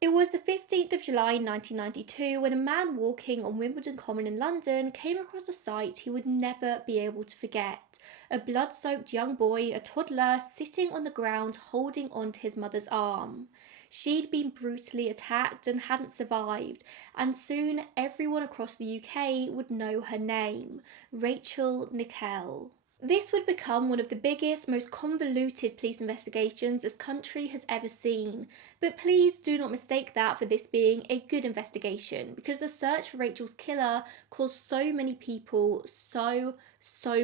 It was the 15th of July 1992 when a man walking on Wimbledon Common in London came across a sight he would never be able to forget. A blood-soaked young boy, a toddler, sitting on the ground holding onto his mother's arm. She'd been brutally attacked and hadn't survived, and soon everyone across the UK would know her name, Rachel Nickell. This would become one of the biggest, most convoluted police investigations this country has ever seen. But please do not mistake that for this being a good investigation, because the search for Rachel's killer caused so many people so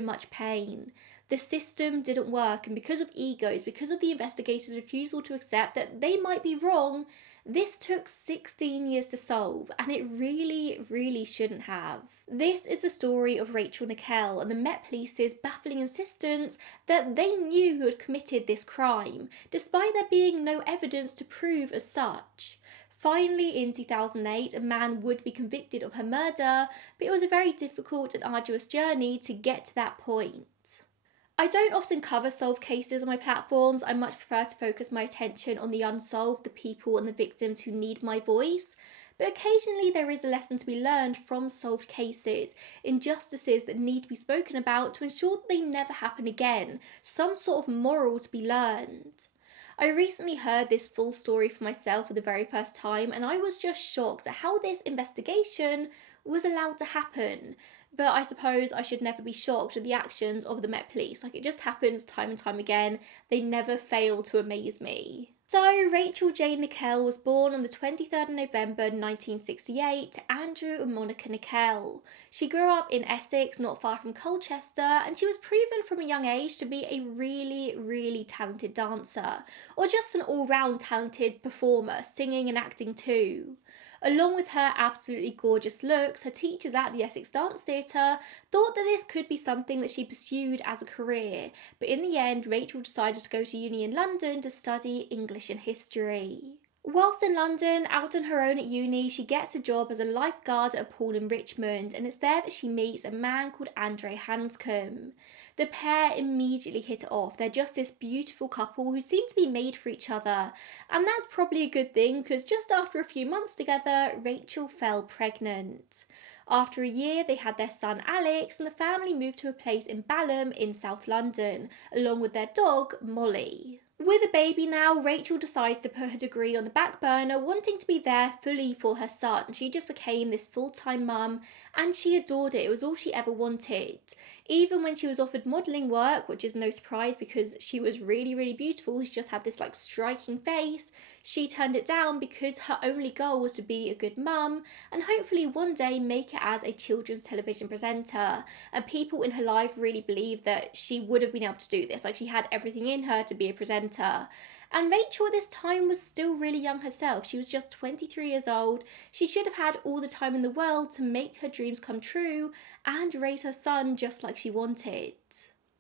much pain. The system didn't work, and because of egos, because of the investigators' refusal to accept that they might be wrong, this took 16 years to solve, and it really shouldn't have. This is the story of Rachel Nickell and the Met Police's baffling insistence that they knew who had committed this crime, despite there being no evidence to prove as such. Finally, in 2008, a man would be convicted of her murder, but it was a very difficult and arduous journey to get to that point. I don't often cover solved cases on my platforms. I much prefer to focus my attention on the unsolved, the people and the victims who need my voice. But occasionally there is a lesson to be learned from solved cases, injustices that need to be spoken about to ensure that they never happen again, some sort of moral to be learned. I recently heard this full story for myself for the very first time, and I was just shocked at how this investigation was allowed to happen. But I suppose I should never be shocked at the actions of the Met Police. Like, it just happens time and time again. They never fail to amaze me. So, Rachel Jane Nickell was born on the 23rd of November 1968 to Andrew and Monica Nickell. She grew up in Essex, not far from Colchester, and she was proven from a young age to be a really talented dancer, or just an all-round talented performer, singing and acting too. Along with her absolutely gorgeous looks, her teachers at the Essex Dance Theatre thought that this could be something that she pursued as a career, but in the end, Rachel decided to go to uni in London to study English and history. Whilst in London, out on her own at uni, she gets a job as a lifeguard at a pool in Richmond, and it's there that she meets a man called Andre Hanscom. The pair immediately hit it off. They're just this beautiful couple who seem to be made for each other, and that's probably a good thing because just after a few months together, Rachel fell pregnant. After a year, they had their son Alex, and the family moved to a place in Balham in South London, along with their dog Molly. With a baby now, Rachel decides to put her degree on the back burner, wanting to be there fully for her son. She just became this full-time mum, and she adored it. It was all she ever wanted. Even when she was offered modelling work, which is no surprise because she was really beautiful, she just had this like striking face, she turned it down because her only goal was to be a good mum and hopefully one day make it as a children's television presenter. And people in her life really believed that she would have been able to do this. Like, she had everything in her to be a presenter. And Rachel at this time was still really young herself. She was just 23 years old. She should have had all the time in the world to make her dreams come true and raise her son just like she wanted.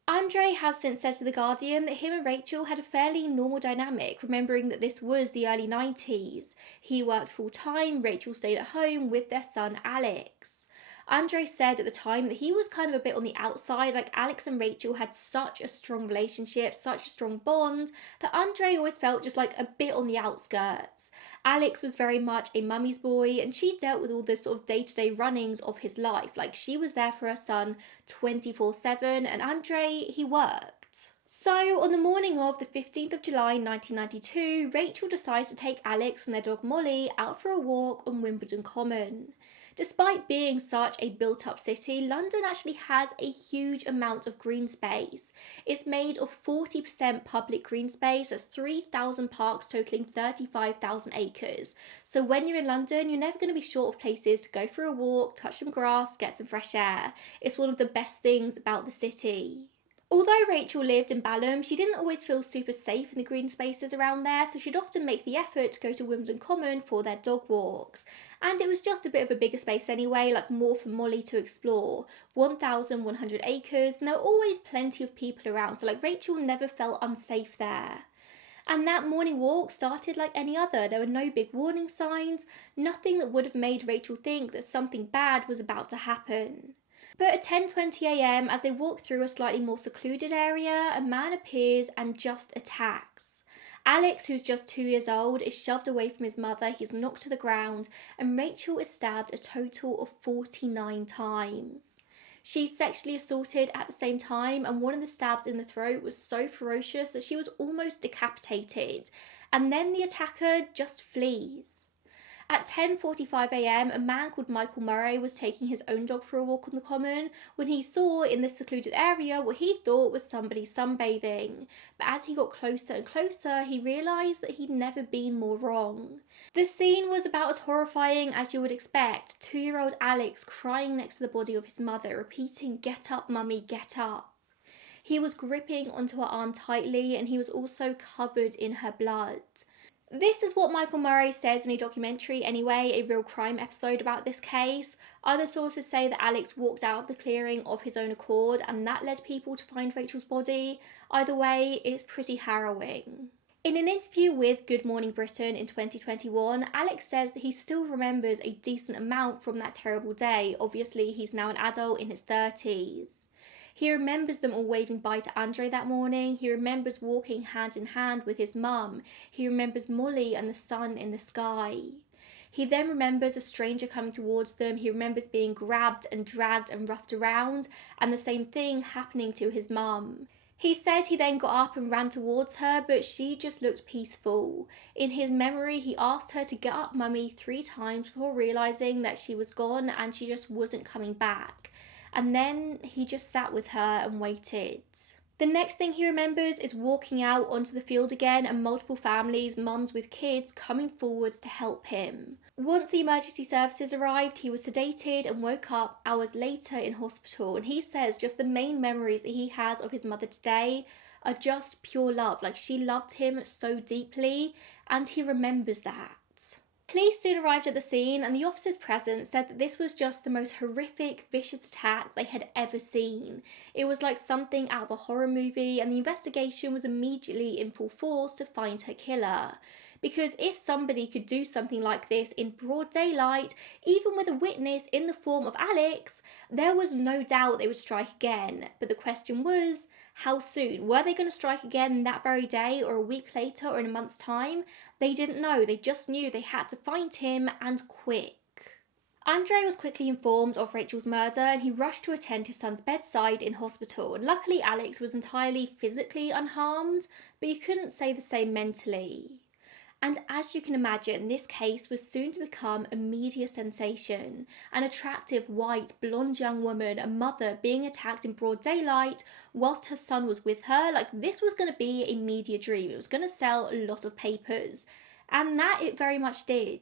Andre has since said to The Guardian that him and Rachel had a fairly normal dynamic, remembering that this was the early 90s. He worked full-time, Rachel stayed at home with their son Alex. Andre said at the time that he was kind of a bit on the outside, like Alex and Rachel had such a strong relationship, such a strong bond, that Andre always felt just like a bit on the outskirts. Alex was very much a mummy's boy, and she dealt with all the sort of day-to-day runnings of his life. Like, she was there for her son 24/7, and Andre, he worked. So, on the morning of the 15th of July 1992, Rachel decides to take Alex and their dog Molly out for a walk on Wimbledon Common. Despite being such a built-up city, London actually has a huge amount of green space. It's made of 40% public green space. That's 3,000 parks totaling 35,000 acres. So when you're in London, you're never going to be short of places to go for a walk, touch some grass, get some fresh air. It's one of the best things about the city. Although Rachel lived in Balham, she didn't always feel super safe in the green spaces around there, so she'd often make the effort to go to Wimbledon Common for their dog walks. And it was just a bit of a bigger space anyway, like more for Molly to explore. 1,100 acres, and there were always plenty of people around, so like Rachel never felt unsafe there. And that morning walk started like any other. There were no big warning signs, nothing that would have made Rachel think that something bad was about to happen. But at 10:20 a.m, as they walk through a slightly more secluded area, a man appears and just attacks. Alex, who's just 2 years old, is shoved away from his mother, he's knocked to the ground, and Rachel is stabbed a total of 49 times. She's sexually assaulted at the same time, and one of the stabs in the throat was so ferocious that she was almost decapitated, and then the attacker just flees. At 10:45am, a man called Michael Murray was taking his own dog for a walk on the common when he saw in this secluded area what he thought was somebody sunbathing. But as he got closer and closer, he realised that he'd never been more wrong. The scene was about as horrifying as you would expect. 2-year-old Alex crying next to the body of his mother, repeating, "Get up, mummy, get up." He was gripping onto her arm tightly, and he was also covered in her blood. This is what Michael Murray says in a documentary anyway, a real crime episode about this case. Other sources say that Alex walked out of the clearing of his own accord, and that led people to find Rachel's body. Either way, it's pretty harrowing. In an interview with Good Morning Britain in 2021, Alex says that he still remembers a decent amount from that terrible day. Obviously, he's now an adult in his 30s. He remembers them all waving bye to Andre that morning. He remembers walking hand in hand with his mum. He remembers Molly and the sun in the sky. He then remembers a stranger coming towards them. He remembers being grabbed and dragged and roughed around, and the same thing happening to his mum. He said he then got up and ran towards her, but she just looked peaceful. In his memory, he asked her to get up, mummy, 3 times before realising that she was gone and she just wasn't coming back. And then he just sat with her and waited. The next thing he remembers is walking out onto the field again and multiple families, mums with kids, coming forwards to help him. Once the emergency services arrived, he was sedated and woke up hours later in hospital, and he says just the main memories that he has of his mother today are just pure love. Like, she loved him so deeply, and he remembers that. Police soon arrived at the scene, and the officers present said that this was just the most horrific, vicious attack they had ever seen. It was like something out of a horror movie, and the investigation was immediately in full force to find her killer. Because if somebody could do something like this in broad daylight, even with a witness in the form of Alex, there was no doubt they would strike again. But the question was, how soon? Were they going to strike again that very day, or a week later, or in a month's time? They didn't know. They just knew they had to find him, and quick. Andre was quickly informed of Rachel's murder, and he rushed to attend his son's bedside in hospital. And luckily, Alex was entirely physically unharmed, but you couldn't say the same mentally. And as you can imagine, this case was soon to become a media sensation. An attractive, white, blonde young woman, a mother, being attacked in broad daylight whilst her son was with her. Like, this was going to be a media dream. It was going to sell a lot of papers. And that it very much did.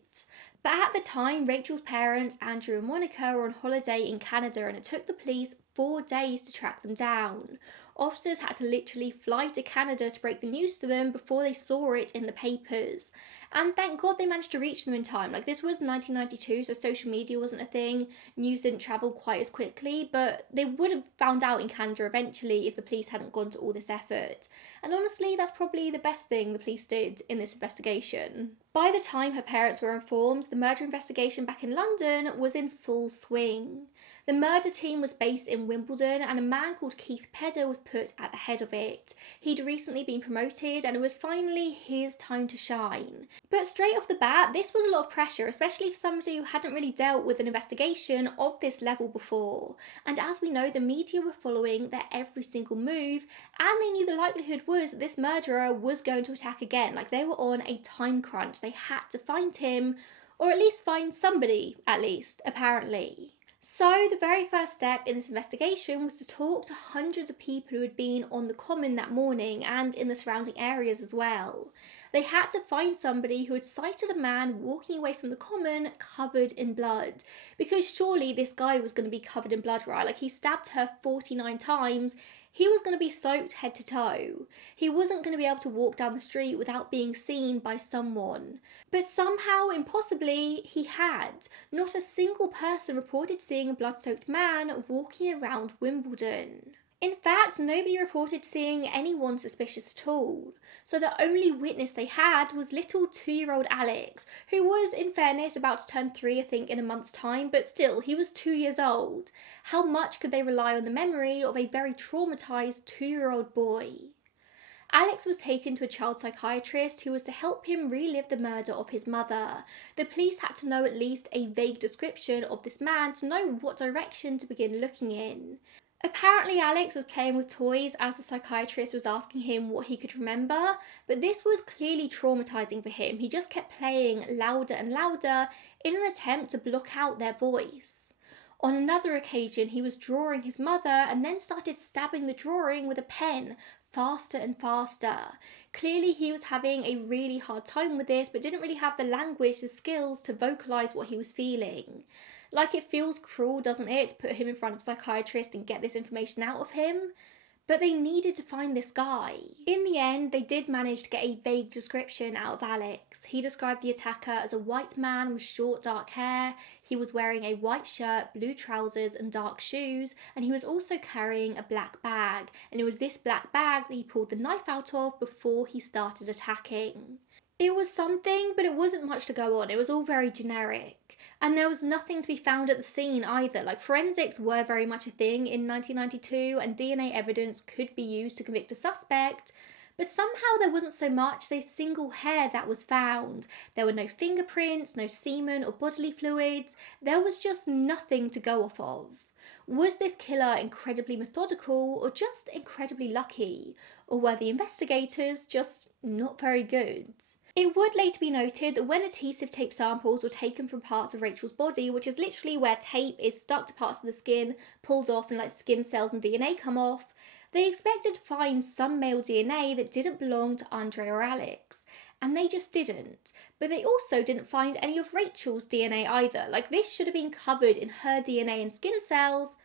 But at the time, Rachel's parents, Andrew and Monica, were on holiday in Canada, and it took the police 4 days to track them down. Officers had to literally fly to Canada to break the news to them before they saw it in the papers. And thank God they managed to reach them in time. Like, this was 1992, so social media wasn't a thing. News didn't travel quite as quickly, but they would have found out in Canada eventually if the police hadn't gone to all this effort. And honestly, that's probably the best thing the police did in this investigation. By the time her parents were informed, the murder investigation back in London was in full swing. The murder team was based in Wimbledon, and a man called Keith Pedder was put at the head of it. He'd recently been promoted, and it was finally his time to shine. But straight off the bat, this was a lot of pressure, especially for somebody who hadn't really dealt with an investigation of this level before. And as we know, the media were following their every single move, and they knew the likelihood was that this murderer was going to attack again. Like, they were on a time crunch. They had to find him, or at least find somebody, at least, apparently. So the very first step in this investigation was to talk to hundreds of people who had been on the common that morning and in the surrounding areas as well. They had to find somebody who had sighted a man walking away from the common covered in blood, because surely this guy was going to be covered in blood, right? Like, he stabbed her 49 times. He was going to be soaked head to toe. He wasn't going to be able to walk down the street without being seen by someone. But somehow, impossibly, he had. Not a single person reported seeing a blood-soaked man walking around Wimbledon. In fact, nobody reported seeing anyone suspicious at all. So the only witness they had was little 2-year-old Alex, who was, in fairness, about to turn 3, I think, in a month's time, but still, he was 2 years old. How much could they rely on the memory of a very traumatised 2-year-old boy? Alex was taken to a child psychiatrist who was to help him relive the murder of his mother. The police had to know at least a vague description of this man to know what direction to begin looking in. Apparently Alex was playing with toys as the psychiatrist was asking him what he could remember, but this was clearly traumatising for him. He just kept playing louder and louder in an attempt to block out their voice. On another occasion, he was drawing his mother and then started stabbing the drawing with a pen faster and faster. Clearly he was having a really hard time with this, but didn't really have the language, the skills to vocalise what he was feeling. Like, it feels cruel, doesn't it, to put him in front of a psychiatrist and get this information out of him? But they needed to find this guy. In the end, they did manage to get a vague description out of Alex. He described the attacker as a white man with short dark hair. He was wearing a white shirt, blue trousers and dark shoes, and he was also carrying a black bag. And it was this black bag that he pulled the knife out of before he started attacking. It was something, but it wasn't much to go on. It was all very generic. And there was nothing to be found at the scene either. Like, forensics were very much a thing in 1992 and DNA evidence could be used to convict a suspect, but somehow there wasn't so much as a single hair that was found. There were no fingerprints, no semen or bodily fluids. There was just nothing to go off of. Was this killer incredibly methodical or just incredibly lucky? Or were the investigators just not very good? It would later be noted that when adhesive tape samples were taken from parts of Rachel's body, which is literally where tape is stuck to parts of the skin, pulled off and like skin cells and DNA come off, they expected to find some male DNA that didn't belong to Andre or Alex. And they just didn't. But they also didn't find any of Rachel's DNA either. Like, this should have been covered in her DNA and skin cells,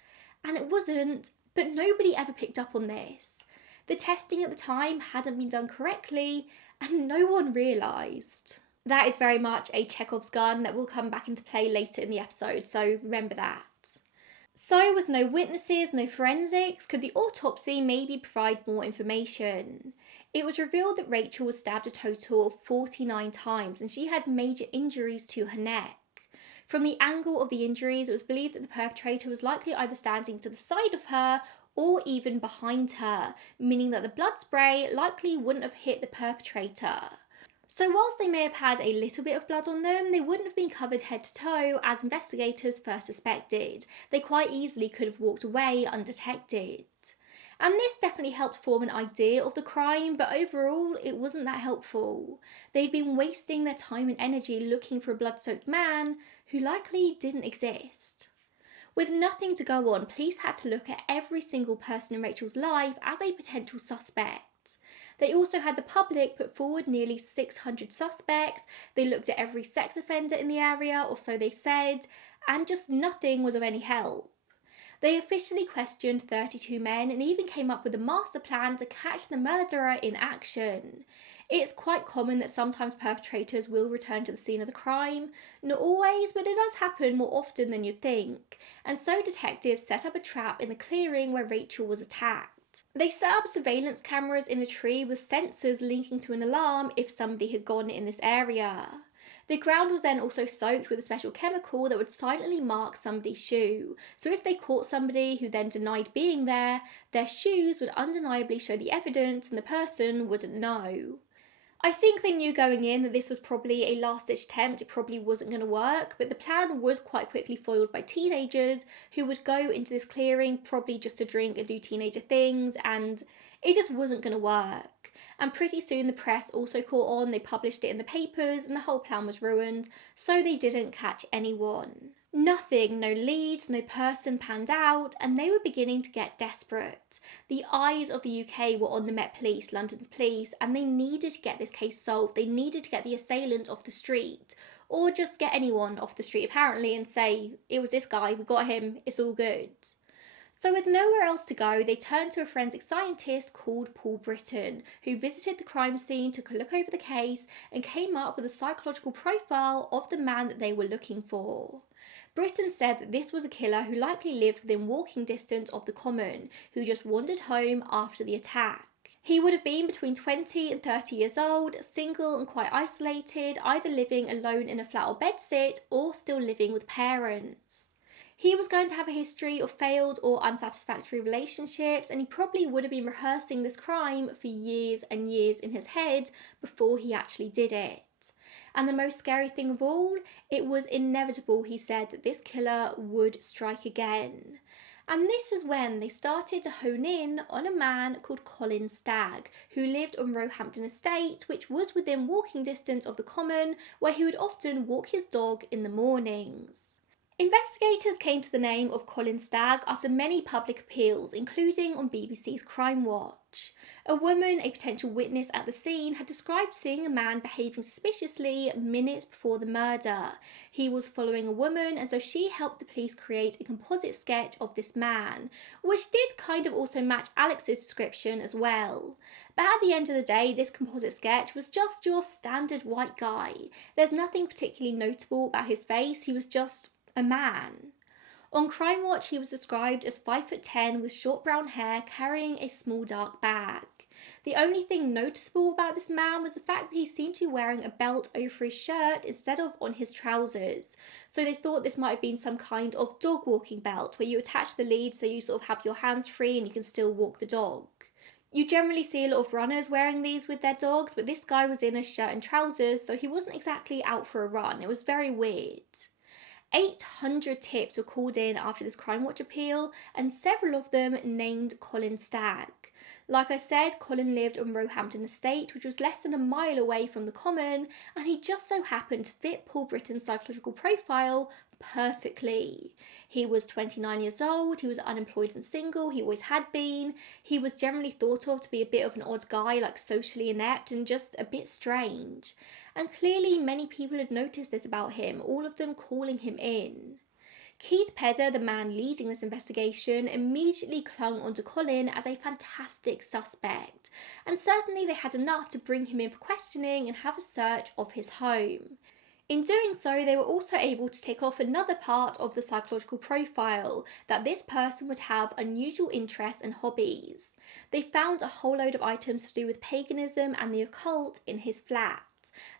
and it wasn't, but nobody ever picked up on this. The testing at the time hadn't been done correctly, and no one realised. That is very much a Chekhov's gun that will come back into play later in the episode, so remember that. So, with no witnesses, no forensics, could the autopsy maybe provide more information? It was revealed that Rachel was stabbed a total of 49 times and she had major injuries to her neck. From the angle of the injuries, it was believed that the perpetrator was likely either standing to the side of her or even behind her, meaning that the blood spray likely wouldn't have hit the perpetrator. So whilst they may have had a little bit of blood on them, they wouldn't have been covered head to toe as investigators first suspected. They quite easily could have walked away undetected. And this definitely helped form an idea of the crime, but overall it wasn't that helpful. They'd been wasting their time and energy looking for a blood-soaked man who likely didn't exist. With nothing to go on, police had to look at every single person in Rachel's life as a potential suspect. They also had the public put forward nearly 600 suspects. They looked at every sex offender in the area, or so they said, and just nothing was of any help. They officially questioned 32 men and even came up with a master plan to catch the murderer in action. It's quite common that sometimes perpetrators will return to the scene of the crime. Not always, but it does happen more often than you'd think. And so detectives set up a trap in the clearing where Rachel was attacked. They set up surveillance cameras in a tree with sensors linking to an alarm if somebody had gone in this area. The ground was then also soaked with a special chemical that would silently mark somebody's shoe. So if they caught somebody who then denied being there, their shoes would undeniably show the evidence and the person wouldn't know. I think they knew going in that this was probably a last-ditch attempt, it probably wasn't going to work, but the plan was quite quickly foiled by teenagers who would go into this clearing probably just to drink and do teenager things, and it just wasn't going to work. And pretty soon the press also caught on, they published it in the papers, and the whole plan was ruined, so they didn't catch anyone. Nothing, no leads, no person panned out, and they were beginning to get desperate. The eyes of the UK were on the Met Police, London's police, and they needed to get this case solved. They needed to get the assailant off the street, or just get anyone off the street apparently and say, it was this guy, we got him, it's all good. So with nowhere else to go, they turned to a forensic scientist called Paul Britton, who visited the crime scene, took a look over the case, and came up with a psychological profile of the man that they were looking for. Britton said that this was a killer who likely lived within walking distance of the Common, who just wandered home after the attack. He would have been between 20 and 30 years old, single and quite isolated, either living alone in a flat or bedsit or still living with parents. He was going to have a history of failed or unsatisfactory relationships, and he probably would have been rehearsing this crime for years and years in his head before he actually did it. And the most scary thing of all, it was inevitable, he said, that this killer would strike again. And this is when they started to hone in on a man called Colin Stagg, who lived on Roehampton Estate, which was within walking distance of the common, where he would often walk his dog in the mornings. Investigators came to the name of Colin Stagg after many public appeals, including on BBC's Crime Watch. A woman, a potential witness at the scene, had described seeing a man behaving suspiciously minutes before the murder. He was following a woman, and so she helped the police create a composite sketch of this man, which did kind of also match Alex's description as well. But at the end of the day, this composite sketch was just your standard white guy. There's nothing particularly notable about his face, he was just a man. On Crime Watch, he was described as 5'10" with short brown hair, carrying a small dark bag. The only thing noticeable about this man was the fact that he seemed to be wearing a belt over his shirt instead of on his trousers. So they thought this might have been some kind of dog walking belt where you attach the lead so you sort of have your hands free and you can still walk the dog. You generally see a lot of runners wearing these with their dogs, but this guy was in a shirt and trousers, so he wasn't exactly out for a run. It was very weird. 800 tips were called in after this Crime Watch appeal, and several of them named Colin Stagg. Like I said, Colin lived on Roehampton Estate, which was less than a mile away from the common, and he just so happened to fit Paul Britton's psychological profile perfectly. He was 29 years old, he was unemployed and single, he always had been. He was generally thought of to be a bit of an odd guy, like socially inept and just a bit strange. And clearly many people had noticed this about him, all of them calling him in. Keith Pedder, the man leading this investigation, immediately clung onto Colin as a fantastic suspect, and certainly they had enough to bring him in for questioning and have a search of his home. In doing so, they were also able to take off another part of the psychological profile, that this person would have unusual interests and hobbies. They found a whole load of items to do with paganism and the occult in his flat.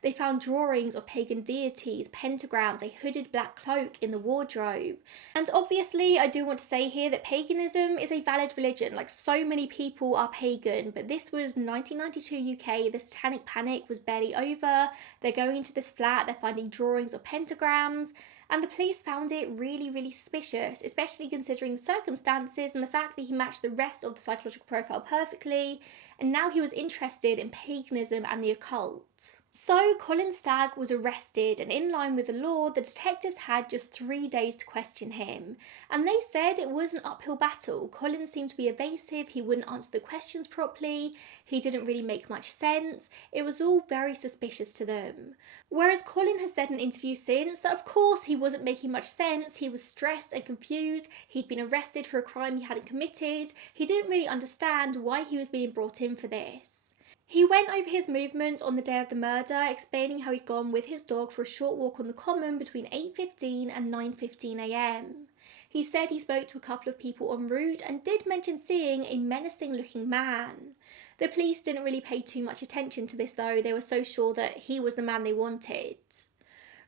They found drawings of pagan deities, pentagrams, a hooded black cloak in the wardrobe. And obviously, I do want to say here that paganism is a valid religion, like so many people are pagan, but this was 1992 UK, the satanic panic was barely over. They're going into this flat, they're finding drawings of pentagrams, and the police found it really, really suspicious, especially considering the circumstances and the fact that he matched the rest of the psychological profile perfectly, and now he was interested in paganism and the occult. So Colin Stagg was arrested, and in line with the law, the detectives had just 3 days to question him. And they said it was an uphill battle. Colin seemed to be evasive, he wouldn't answer the questions properly, he didn't really make much sense. It was all very suspicious to them. Whereas Colin has said in an interview since that of course he wasn't making much sense, he was stressed and confused, he'd been arrested for a crime he hadn't committed, he didn't really understand why he was being brought in for this. He went over his movements on the day of the murder, explaining how he'd gone with his dog for a short walk on the common between 8:15 and 9:15 a.m. He said he spoke to a couple of people en route and did mention seeing a menacing looking man. The police didn't really pay too much attention to this though, they were so sure that he was the man they wanted.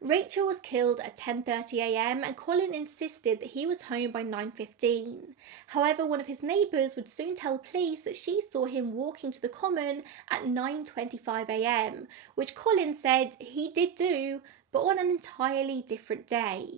Rachel was killed at 10:30 a.m. and Colin insisted that he was home by 9:15. However, one of his neighbours would soon tell police that she saw him walking to the common at 9:25 a.m, which Colin said he did do, but on an entirely different day.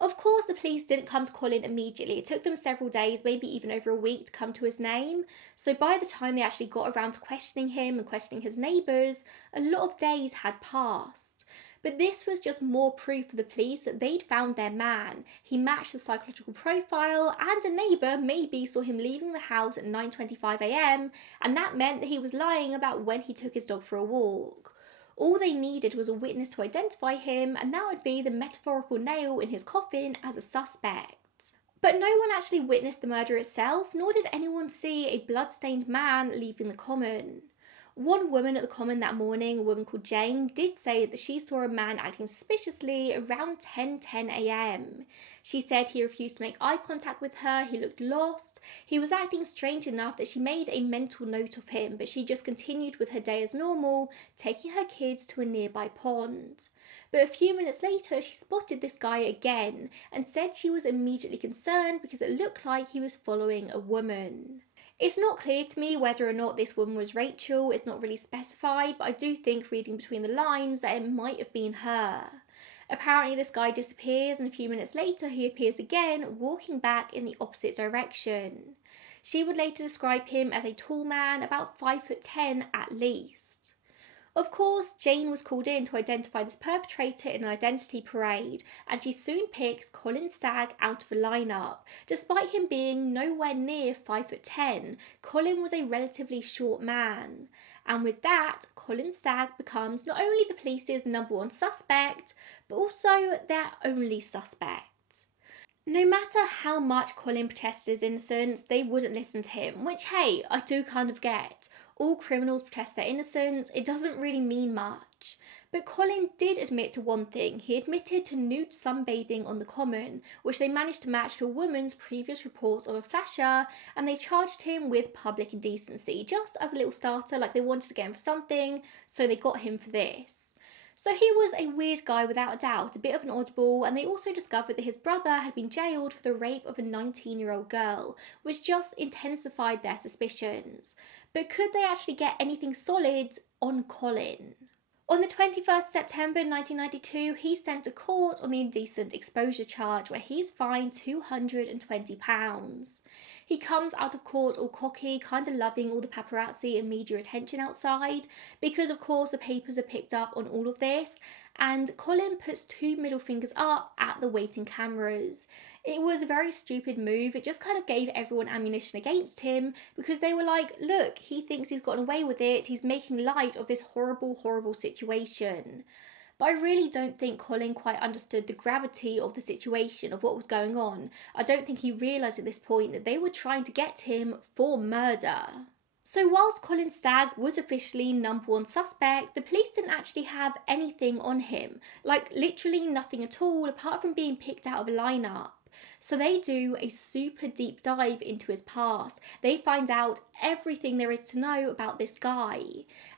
Of course, the police didn't come to Colin immediately. It took them several days, maybe even over a week, to come to his name. So by the time they actually got around to questioning him and questioning his neighbours, a lot of days had passed. But this was just more proof for the police that they'd found their man. He matched the psychological profile, and a neighbour maybe saw him leaving the house at 9:25 a.m, and that meant that he was lying about when he took his dog for a walk. All they needed was a witness to identify him, and that would be the metaphorical nail in his coffin as a suspect. But no one actually witnessed the murder itself, nor did anyone see a blood-stained man leaving the common. One woman at the Common that morning, a woman called Jane, did say that she saw a man acting suspiciously around 10:10 a.m. She said he refused to make eye contact with her, he looked lost, he was acting strange enough that she made a mental note of him, but she just continued with her day as normal, taking her kids to a nearby pond. But a few minutes later, she spotted this guy again and said she was immediately concerned because it looked like he was following a woman. It's not clear to me whether or not this woman was Rachel, it's not really specified, but I do think reading between the lines that it might have been her. Apparently this guy disappears and a few minutes later he appears again, walking back in the opposite direction. She would later describe him as a tall man, about 5'10" at least. Of course, Jane was called in to identify this perpetrator in an identity parade, and she soon picks Colin Stagg out of a lineup. Despite him being nowhere near 5'10", Colin was a relatively short man. And with that, Colin Stagg becomes not only the police's #1 suspect, but also their only suspect. No matter how much Colin protested his innocence, they wouldn't listen to him, which, hey, I do kind of get. All criminals protest their innocence, it doesn't really mean much. But Colin did admit to one thing. He admitted to nude sunbathing on the Common, which they managed to match to a woman's previous reports of a flasher, and they charged him with public indecency, just as a little starter, like they wanted to get him for something, so they got him for this. So he was a weird guy without a doubt, a bit of an oddball, and they also discovered that his brother had been jailed for the rape of a 19-year-old girl, which just intensified their suspicions. But could they actually get anything solid on Colin? On the 21st September 1992, he's sent to court on the indecent exposure charge, where he's fined £220. He comes out of court all cocky, kind of loving all the paparazzi and media attention outside, because of course the papers are picked up on all of this, and Colin puts 2 middle fingers up at the waiting cameras. It was a very stupid move. It just kind of gave everyone ammunition against him, because they were like, look, he thinks he's gotten away with it, he's making light of this horrible, horrible situation. But I really don't think Colin quite understood the gravity of the situation, of what was going on. I don't think he realised at this point that they were trying to get him for murder. So whilst Colin Stagg was officially #1 suspect, the police didn't actually have anything on him. Like literally nothing at all, apart from being picked out of a lineup. So they do a super deep dive into his past. They find out everything there is to know about this guy.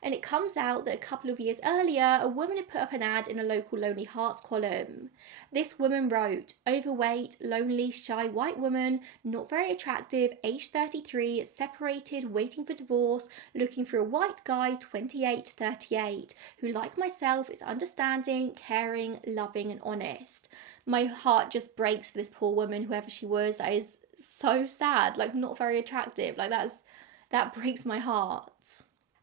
And it comes out that a couple of years earlier, a woman had put up an ad in a local Lonely Hearts column. This woman wrote, overweight, lonely, shy white woman, not very attractive, age 33, separated, waiting for divorce, looking for a white guy, 28 to 38, who like myself is understanding, caring, loving and honest. My heart just breaks for this poor woman, whoever she was. That is so sad, like not very attractive, like that breaks my heart.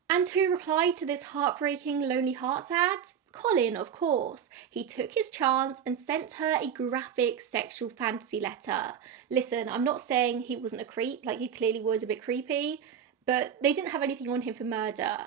And who replied to this heartbreaking Lonely Hearts ad? Colin, of course. He took his chance and sent her a graphic sexual fantasy letter. Listen, I'm not saying he wasn't a creep, like he clearly was a bit creepy, but they didn't have anything on him for murder.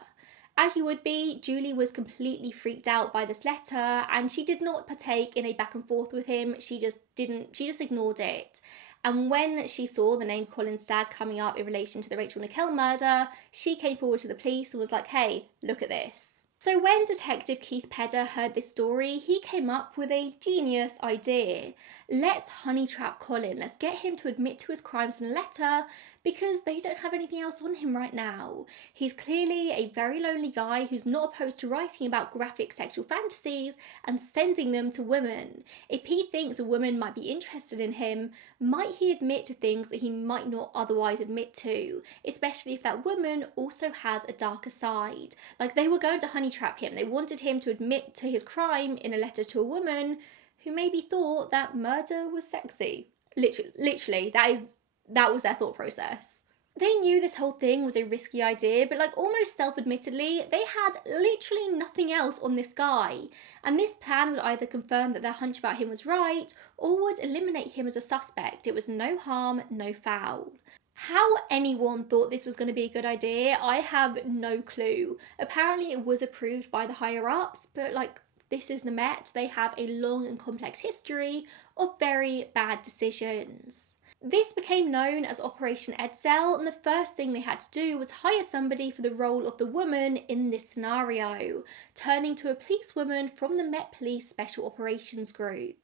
As you would be, Julie was completely freaked out by this letter, and she did not partake in a back and forth with him. She just ignored it. And when she saw the name Colin Stagg coming up in relation to the Rachel Nickell murder, she came forward to the police and was like, hey, look at this. So when Detective Keith Pedder heard this story, he came up with a genius idea. Let's honeytrap Colin. Let's get him to admit to his crimes in a letter, because they don't have anything else on him right now. He's clearly a very lonely guy who's not opposed to writing about graphic sexual fantasies and sending them to women. If he thinks a woman might be interested in him, might he admit to things that he might not otherwise admit to, especially if that woman also has a darker side. Like, they were going to honeytrap him. They wanted him to admit to his crime in a letter to a woman who maybe thought that murder was sexy. Literally, that was their thought process. They knew this whole thing was a risky idea, but like almost self-admittedly, they had literally nothing else on this guy. And this plan would either confirm that their hunch about him was right, or would eliminate him as a suspect. It was no harm, no foul. How anyone thought this was going to be a good idea, I have no clue. Apparently it was approved by the higher-ups, but like, this is the Met. They have a long and complex history of very bad decisions. This became known as Operation Edel, and the first thing they had to do was hire somebody for the role of the woman in this scenario, turning to a policewoman from the Met Police Special Operations Group.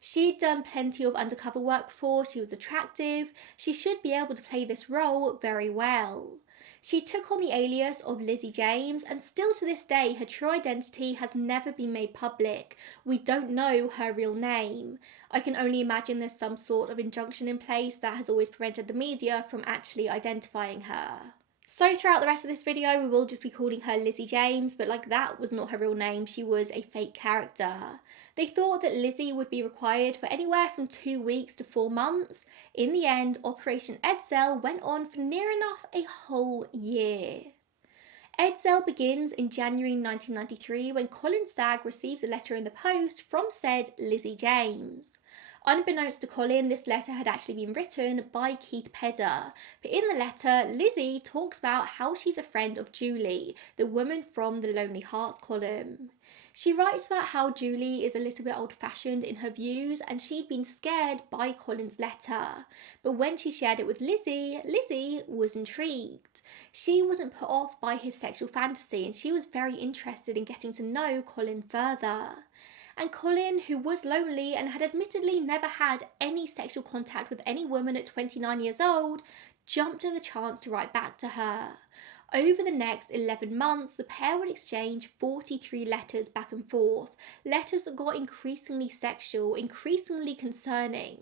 She'd done plenty of undercover work before, she was attractive, she should be able to play this role very well. She took on the alias of Lizzie James, and still to this day her true identity has never been made public. We don't know her real name. I can only imagine there's some sort of injunction in place that has always prevented the media from actually identifying her. So throughout the rest of this video, we will just be calling her Lizzie James, but that was not her real name, she was a fake character. They thought that Lizzie would be required for anywhere from 2 weeks to 4 months. In the end, Operation Edel went on for near enough a whole year. Edel begins in January 1993 when Colin Stagg receives a letter in the post from said Lizzie James. Unbeknownst to Colin, this letter had actually been written by Keith Pedder, but in the letter, Lizzie talks about how she's a friend of Julie, the woman from the Lonely Hearts column. She writes about how Julie is a little bit old-fashioned in her views and she'd been scared by Colin's letter. But when she shared it with Lizzie, Lizzie was intrigued. She wasn't put off by his sexual fantasy and she was very interested in getting to know Colin further. And Colin, who was lonely and had admittedly never had any sexual contact with any woman at 29 years old, jumped at the chance to write back to her. Over the next 11 months, the pair would exchange 43 letters back and forth, letters that got increasingly sexual, increasingly concerning.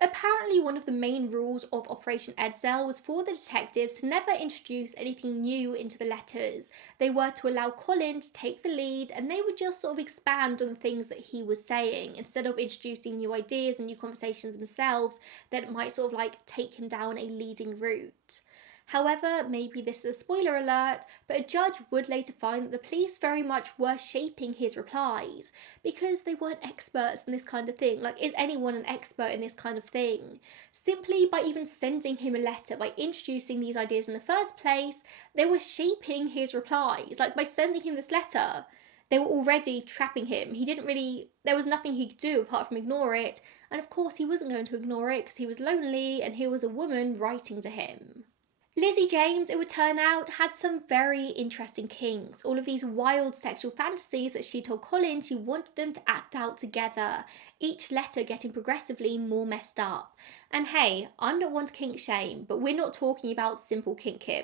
Apparently, one of the main rules of Operation Edel was for the detectives to never introduce anything new into the letters. They were to allow Colin to take the lead and they would just sort of expand on the things that he was saying instead of introducing new ideas and new conversations themselves that might sort of take him down a leading route. However, maybe this is a spoiler alert, but a judge would later find that the police very much were shaping his replies because they weren't experts in this kind of thing. Is anyone an expert in this kind of thing? Simply by even sending him a letter, by introducing these ideas in the first place, they were shaping his replies. By sending him this letter, they were already trapping him. There was nothing he could do apart from ignore it. And of course he wasn't going to ignore it because he was lonely and here was a woman writing to him. Lizzie James, it would turn out, had some very interesting kinks. All of these wild sexual fantasies that she told Colin she wanted them to act out together, each letter getting progressively more messed up. And hey, I'm not one to kink shame, but we're not talking about simple kink here,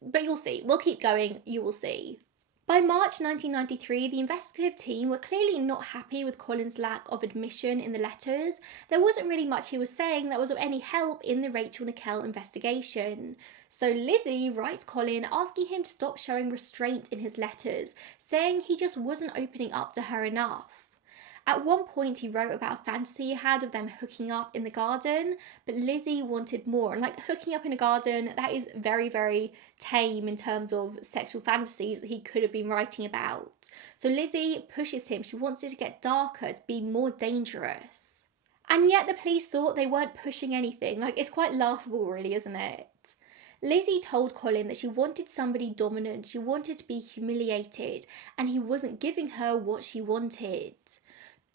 but you'll see. We'll keep going, you will see. By March 1993, the investigative team were clearly not happy with Colin's lack of admission in the letters. There wasn't really much he was saying that was of any help in the Rachel Nickell investigation. So Lizzie writes Colin asking him to stop showing restraint in his letters, saying he just wasn't opening up to her enough. At one point he wrote about a fantasy he had of them hooking up in the garden, but Lizzie wanted more. And hooking up in a garden, that is very, very tame in terms of sexual fantasies that he could have been writing about. So Lizzie pushes him. She wants it to get darker, to be more dangerous. And yet the police thought they weren't pushing anything. It's quite laughable really, isn't it? Lizzie told Colin that she wanted somebody dominant, she wanted to be humiliated, and he wasn't giving her what she wanted.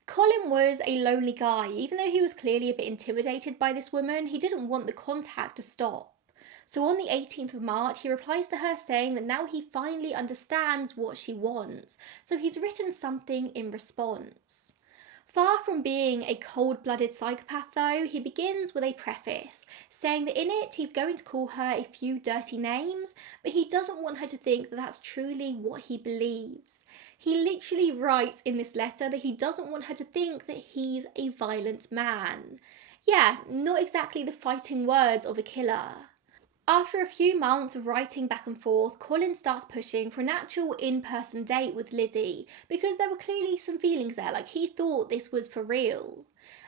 Colin was a lonely guy. Even though he was clearly a bit intimidated by this woman, he didn't want the contact to stop. So on the 18th of March, he replies to her saying that now he finally understands what she wants. So he's written something in response. Far from being a cold-blooded psychopath though, he begins with a preface, saying that in it he's going to call her a few dirty names, but he doesn't want her to think that that's truly what he believes. He literally writes in this letter that he doesn't want her to think that he's a violent man. Yeah, not exactly the fighting words of a killer. After a few months of writing back and forth, Colin starts pushing for an actual in-person date with Lizzie because there were clearly some feelings there, he thought this was for real.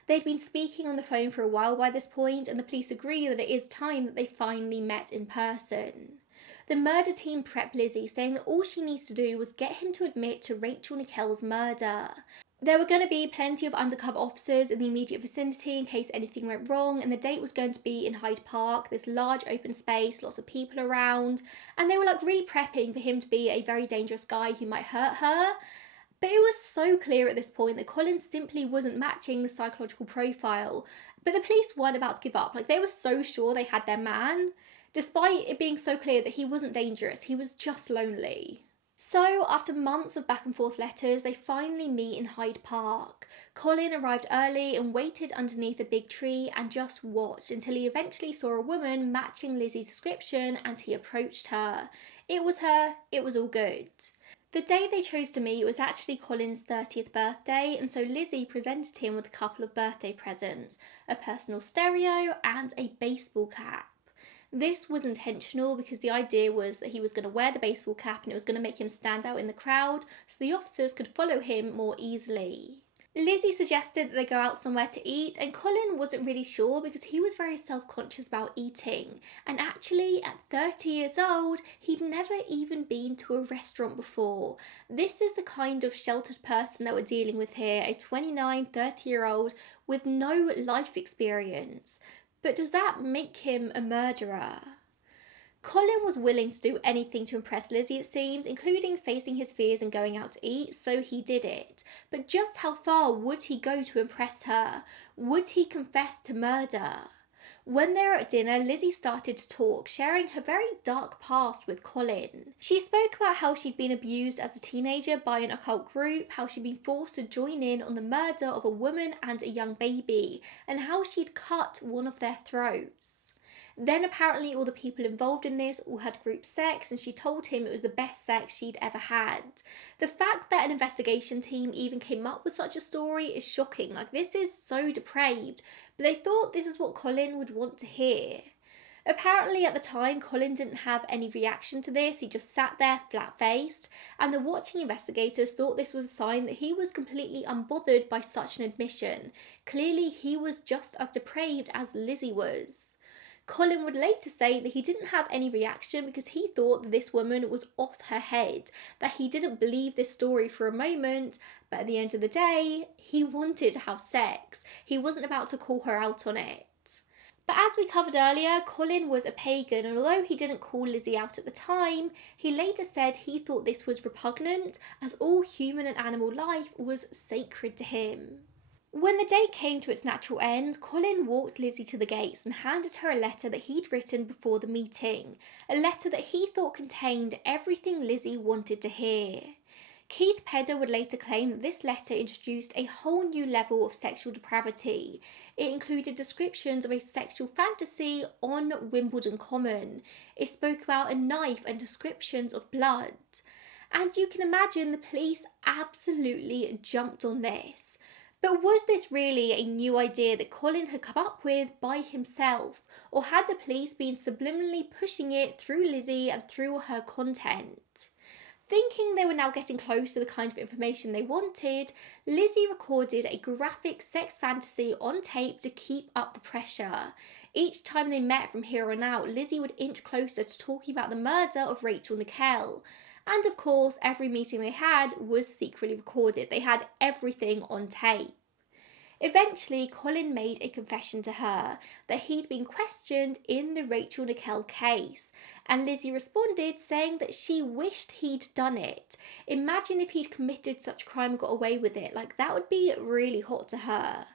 They'd been speaking on the phone for a while by this point and the police agree that it is time that they finally met in person. The murder team prepped Lizzie, saying that all she needs to do was get him to admit to Rachel Nickell's murder. There were going to be plenty of undercover officers in the immediate vicinity in case anything went wrong, and the date was going to be in Hyde Park, this large open space, lots of people around, and they were really prepping for him to be a very dangerous guy who might hurt her. But it was so clear at this point that Colin simply wasn't matching the psychological profile. But the police weren't about to give up. Like, they were so sure they had their man, despite it being so clear that he wasn't dangerous, he was just lonely. So, after months of back and forth letters, they finally meet in Hyde Park. Colin arrived early and waited underneath a big tree and just watched until he eventually saw a woman matching Lizzie's description and he approached her. It was her, it was all good. The day they chose to meet was actually Colin's 30th birthday, and so Lizzie presented him with a couple of birthday presents, a personal stereo and a baseball cap. This was intentional because the idea was that he was going to wear the baseball cap and it was going to make him stand out in the crowd so the officers could follow him more easily. Lizzie suggested that they go out somewhere to eat, and Colin wasn't really sure because he was very self-conscious about eating. And actually, at 30 years old, he'd never even been to a restaurant before. This is the kind of sheltered person that we're dealing with here, a 29, 30-year-old with no life experience. But does that make him a murderer? Colin was willing to do anything to impress Lizzie, it seemed, including facing his fears and going out to eat, so he did it. But just how far would he go to impress her? Would he confess to murder? When they were at dinner, Lizzie started to talk, sharing her very dark past with Colin. She spoke about how she'd been abused as a teenager by an occult group, how she'd been forced to join in on the murder of a woman and a young baby, and how she'd cut one of their throats. Then apparently all the people involved in this all had group sex, and she told him it was the best sex she'd ever had. The fact that an investigation team even came up with such a story is shocking. Like, this is so depraved, but they thought this is what Colin would want to hear. Apparently at the time, Colin didn't have any reaction to this. He just sat there flat-faced, and the watching investigators thought this was a sign that he was completely unbothered by such an admission. Clearly he was just as depraved as Lizzie was. Colin would later say that he didn't have any reaction because he thought that this woman was off her head, that he didn't believe this story for a moment, but at the end of the day, he wanted to have sex. He wasn't about to call her out on it. But as we covered earlier, Colin was a pagan, and although he didn't call Lizzie out at the time, he later said he thought this was repugnant, as all human and animal life was sacred to him. When the day came to its natural end, Colin walked Lizzie to the gates and handed her a letter that he'd written before the meeting, a letter that he thought contained everything Lizzie wanted to hear. Keith Pedder would later claim that this letter introduced a whole new level of sexual depravity. It included descriptions of a sexual fantasy on Wimbledon Common. It spoke about a knife and descriptions of blood. And you can imagine the police absolutely jumped on this. But was this really a new idea that Colin had come up with by himself, or had the police been subliminally pushing it through Lizzie and through her content? Thinking they were now getting close to the kind of information they wanted, Lizzie recorded a graphic sex fantasy on tape to keep up the pressure. Each time they met from here on out, Lizzie would inch closer to talking about the murder of Rachel Nickell. And of course, every meeting they had was secretly recorded. They had everything on tape. Eventually, Colin made a confession to her that he'd been questioned in the Rachel Nickell case, and Lizzie responded saying that she wished he'd done it. Imagine if he'd committed such a crime and got away with it. Like, that would be really hot to her.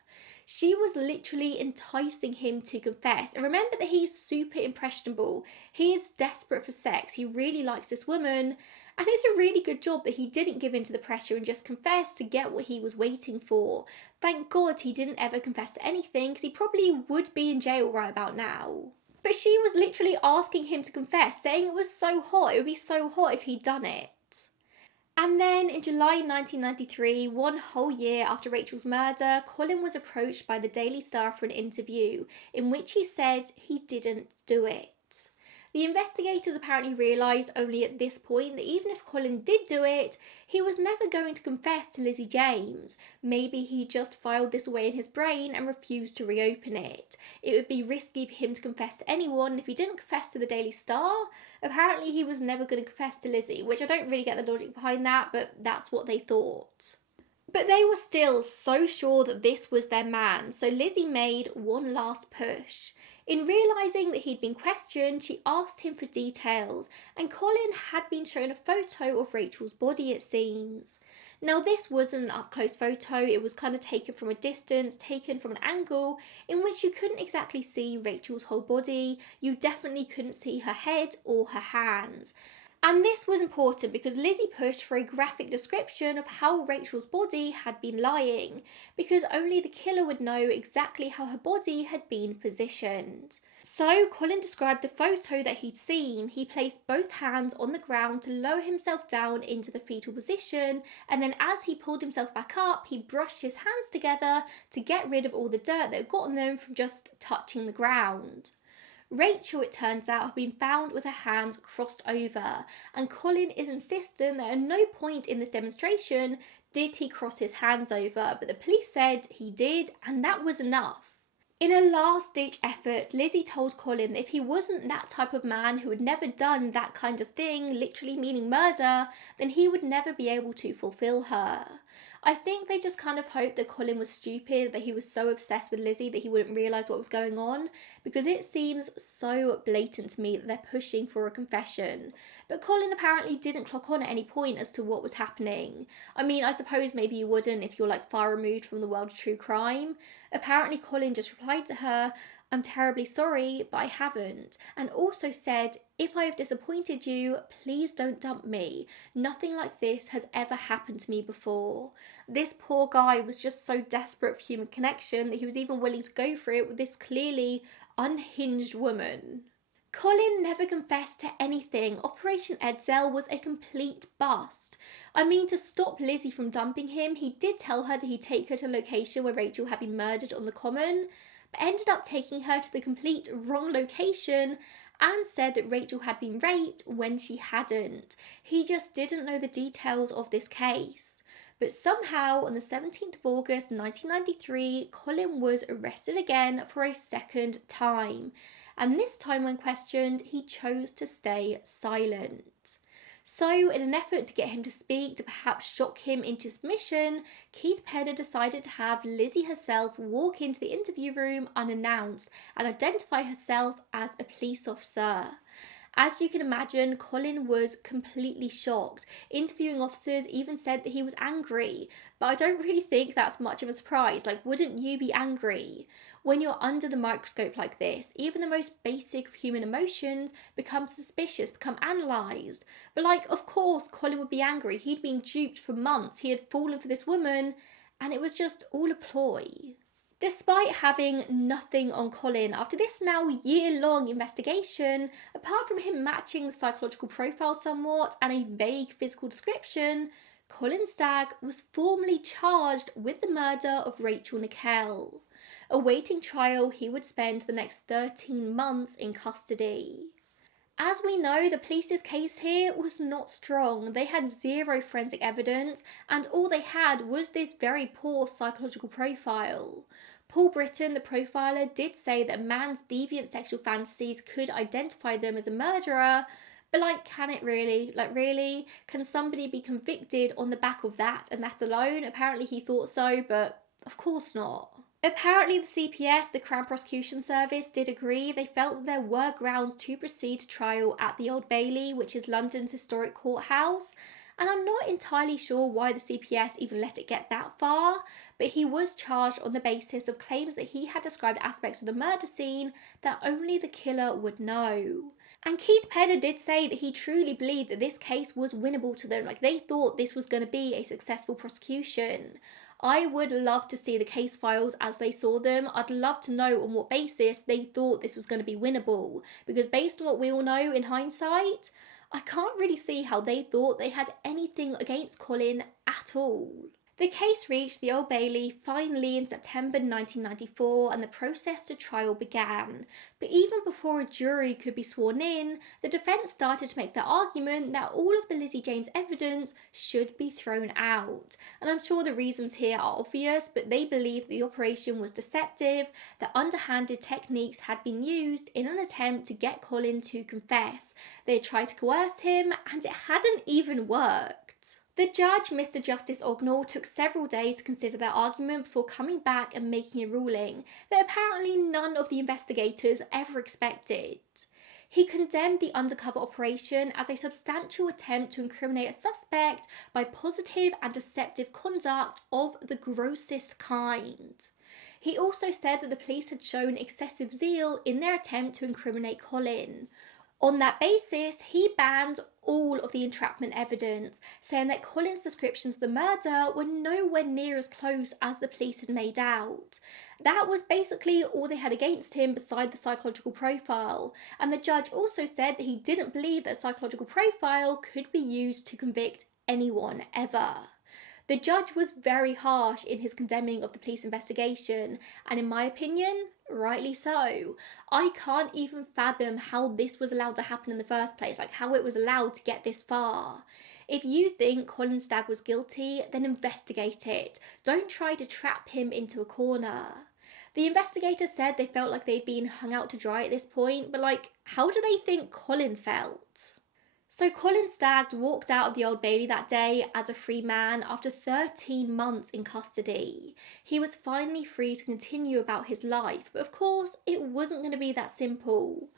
She was literally enticing him to confess. And remember that he's super impressionable. He is desperate for sex. He really likes this woman. And it's a really good job that he didn't give in to the pressure and just confess to get what he was waiting for. Thank God he didn't ever confess to anything, because he probably would be in jail right about now. But she was literally asking him to confess, saying it was so hot. It would be so hot if he'd done it. And then in July 1993, one whole year after Rachel's murder, Colin was approached by the Daily Star for an interview in which he said he didn't do it. The investigators apparently realised only at this point that even if Colin did do it, he was never going to confess to Lizzie James. Maybe he just filed this away in his brain and refused to reopen it. It would be risky for him to confess to anyone. If he didn't confess to the Daily Star, apparently he was never going to confess to Lizzie, which I don't really get the logic behind that, but that's what they thought. But they were still so sure that this was their man, so Lizzie made one last push. In realising that he'd been questioned, she asked him for details, and Colin had been shown a photo of Rachel's body, it seems. Now, this wasn't an up-close photo, it was kind of taken from a distance, taken from an angle in which you couldn't exactly see Rachel's whole body. You definitely couldn't see her head or her hands. And this was important because Lizzie pushed for a graphic description of how Rachel's body had been lying, because only the killer would know exactly how her body had been positioned. So Colin described the photo that he'd seen. He placed both hands on the ground to lower himself down into the fetal position, and then as he pulled himself back up, he brushed his hands together to get rid of all the dirt that had gotten them from just touching the ground. Rachel, it turns out, had been found with her hands crossed over, and Colin is insistent that at no point in this demonstration did he cross his hands over, but the police said he did, and that was enough. In a last-ditch effort, Lizzie told Colin that if he wasn't that type of man who had never done that kind of thing, literally meaning murder, then he would never be able to fulfill her. I think they just kind of hoped that Colin was stupid, that he was so obsessed with Lizzie that he wouldn't realise what was going on, because it seems so blatant to me that they're pushing for a confession. But Colin apparently didn't clock on at any point as to what was happening. I mean, I suppose maybe you wouldn't if you're like far removed from the world of true crime. Apparently Colin just replied to her, "I'm terribly sorry, but I haven't," and also said, "If I have disappointed you, please don't dump me. Nothing like this has ever happened to me before." This poor guy was just so desperate for human connection that he was even willing to go for it with this clearly unhinged woman. Colin never confessed to anything. Operation Edel was a complete bust. I mean, to stop Lizzie from dumping him, he did tell her that he'd take her to a location where Rachel had been murdered on the common, but ended up taking her to the complete wrong location and said that Rachel had been raped when she hadn't. He just didn't know the details of this case. But somehow, on the 17th of August 1993, Colin was arrested again for a second time. And this time when questioned, he chose to stay silent. So, in an effort to get him to speak, to perhaps shock him into submission, Keith Pedder decided to have Lizzie herself walk into the interview room unannounced and identify herself as a police officer. As you can imagine, Colin was completely shocked. Interviewing officers even said that he was angry, but I don't really think that's much of a surprise. Like, wouldn't you be angry? When you're under the microscope like this, even the most basic of human emotions become suspicious, become analysed. But like, of course, Colin would be angry. He'd been duped for months. He had fallen for this woman, and it was just all a ploy. Despite having nothing on Colin, after this now year-long investigation, apart from him matching the psychological profile somewhat and a vague physical description, Colin Stagg was formally charged with the murder of Rachel Nickell. Awaiting trial, he would spend the next 13 months in custody. As we know, the police's case here was not strong. They had zero forensic evidence, and all they had was this very poor psychological profile. Paul Britton, the profiler, did say that a man's deviant sexual fantasies could identify them as a murderer, but like, can it really? Like, really? Can somebody be convicted on the back of that and that alone? Apparently he thought so, but of course not. Apparently the CPS, the Crown Prosecution Service, did agree. They felt that there were grounds to proceed to trial at the Old Bailey, which is London's historic courthouse. And I'm not entirely sure why the CPS even let it get that far, but he was charged on the basis of claims that he had described aspects of the murder scene that only the killer would know. And Keith Pedder did say that he truly believed that this case was winnable to them. Like, they thought this was going to be a successful prosecution. I would love to see the case files as they saw them. I'd love to know on what basis they thought this was going to be winnable. Because based on what we all know in hindsight, I can't really see how they thought they had anything against Colin at all. The case reached the Old Bailey finally in September 1994 and the process to trial began. But even before a jury could be sworn in, the defence started to make their argument that all of the Lizzie James evidence should be thrown out. And I'm sure the reasons here are obvious, but they believed the operation was deceptive, that underhanded techniques had been used in an attempt to get Colin to confess. They tried to coerce him and it hadn't even worked. The judge, Mr. Justice Ognall, took several days to consider their argument before coming back and making a ruling that apparently none of the investigators ever expected. He condemned the undercover operation as a substantial attempt to incriminate a suspect by positive and deceptive conduct of the grossest kind. He also said that the police had shown excessive zeal in their attempt to incriminate Colin. On that basis, he banned all of the entrapment evidence, saying that Colin's descriptions of the murder were nowhere near as close as the police had made out. That was basically all they had against him beside the psychological profile, and the judge also said that he didn't believe that a psychological profile could be used to convict anyone ever. The judge was very harsh in his condemning of the police investigation, and in my opinion, rightly so. I can't even fathom how this was allowed to happen in the first place, like how it was allowed to get this far. If you think Colin Stagg was guilty, then investigate it. Don't try to trap him into a corner. The investigators said they felt like they'd been hung out to dry at this point, but how do they think Colin felt? So Colin Stagg walked out of the Old Bailey that day as a free man after 13 months in custody. He was finally free to continue about his life, but of course it wasn't going to be that simple.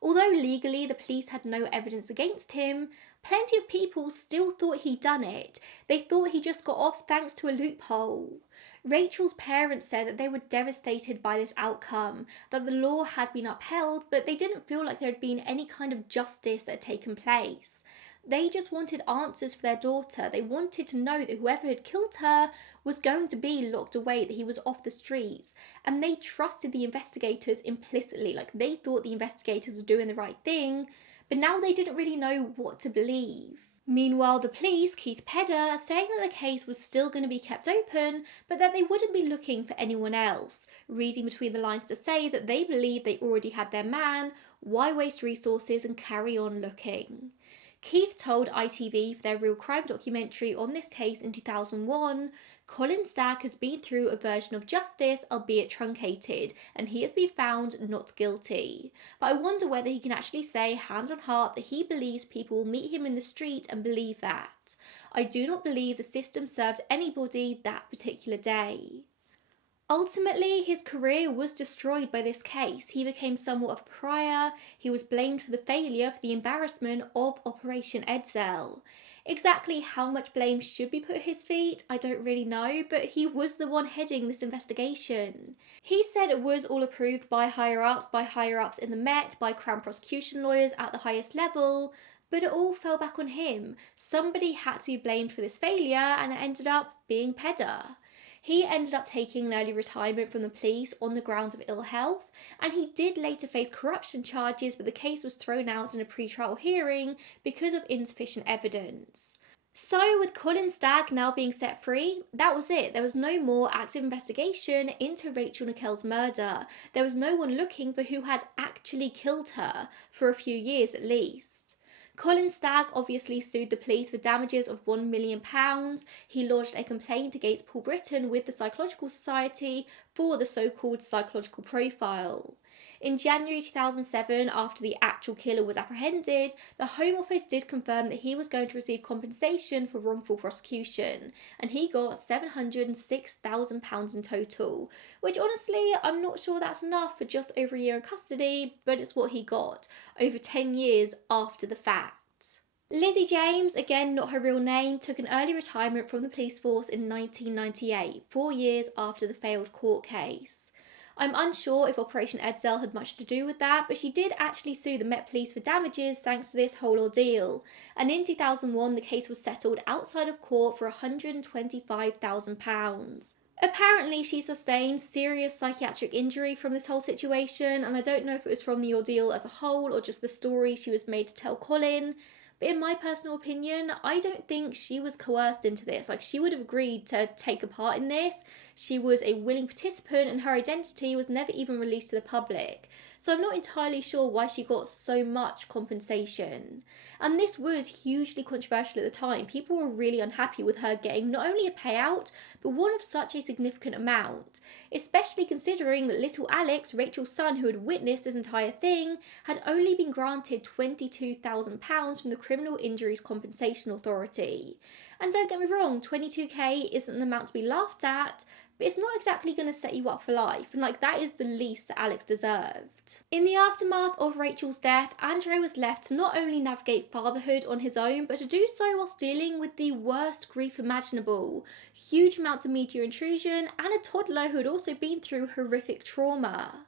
Although legally the police had no evidence against him, plenty of people still thought he'd done it. They thought he just got off thanks to a loophole. Rachel's parents said that they were devastated by this outcome, that the law had been upheld, but they didn't feel like there had been any kind of justice that had taken place. They just wanted answers for their daughter. They wanted to know that whoever had killed her was going to be locked away, that he was off the streets, and they trusted the investigators implicitly. They thought the investigators were doing the right thing, but now they didn't really know what to believe. Meanwhile, the police, Keith Pedder, saying that the case was still going to be kept open, but that they wouldn't be looking for anyone else, reading between the lines to say that they believed they already had their man, why waste resources and carry on looking. Keith told ITV for their Real Crime documentary on this case in 2001, Colin Stagg has been through a version of justice, albeit truncated, and he has been found not guilty. But I wonder whether he can actually say, hand on heart, that he believes people will meet him in the street and believe that. I do not believe the system served anybody that particular day. Ultimately, his career was destroyed by this case. He became somewhat of a pariah. He was blamed for the failure, for the embarrassment of Operation Edel. Exactly how much blame should be put at his feet, I don't really know, but he was the one heading this investigation. He said it was all approved by higher ups in the Met, by Crown prosecution lawyers at the highest level, but it all fell back on him. Somebody had to be blamed for this failure, and it ended up being Pedder. He ended up taking an early retirement from the police on the grounds of ill health, and he did later face corruption charges, but the case was thrown out in a pre-trial hearing because of insufficient evidence. So with Colin Stagg now being set free, that was it. There was no more active investigation into Rachel Nickell's murder. There was no one looking for who had actually killed her, for a few years at least. Colin Stagg obviously sued the police for damages of £1 million. He lodged a complaint against Paul Britton with the Psychological Society for the so-called psychological profile. In January 2007, after the actual killer was apprehended, the Home Office did confirm that he was going to receive compensation for wrongful prosecution, and he got £706,000 in total, which honestly, I'm not sure that's enough for just over a year in custody, but it's what he got, over 10 years after the fact. Lizzie James, again not her real name, took an early retirement from the police force in 1998, 4 years after the failed court case. I'm unsure if Operation Edel had much to do with that, but she did actually sue the Met Police for damages thanks to this whole ordeal. And in 2001, the case was settled outside of court for £125,000. Apparently, she sustained serious psychiatric injury from this whole situation, and I don't know if it was from the ordeal as a whole or just the story she was made to tell Colin. But in my personal opinion, I don't think she was coerced into this. She would have agreed to take a part in this. She was a willing participant and her identity was never even released to the public. So I'm not entirely sure why she got so much compensation. And this was hugely controversial at the time. People were really unhappy with her getting not only a payout, but one of such a significant amount. Especially considering that little Alex, Rachel's son, who had witnessed this entire thing, had only been granted £22,000 from the Criminal Injuries Compensation Authority. And don't get me wrong, 22k isn't an amount to be laughed at, but it's not exactly going to set you up for life, and like that is the least that Alex deserved. In the aftermath of Rachel's death, Andre was left to not only navigate fatherhood on his own, but to do so whilst dealing with the worst grief imaginable, huge amounts of media intrusion, and a toddler who had also been through horrific trauma.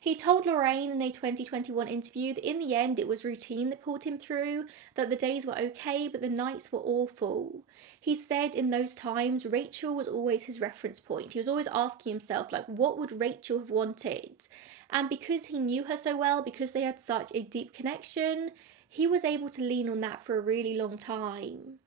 He told Lorraine in a 2021 interview that in the end it was routine that pulled him through, that the days were okay but the nights were awful. He said in those times Rachel was always his reference point. He was always asking himself, like, what would Rachel have wanted? And because he knew her so well, because they had such a deep connection, he was able to lean on that for a really long time.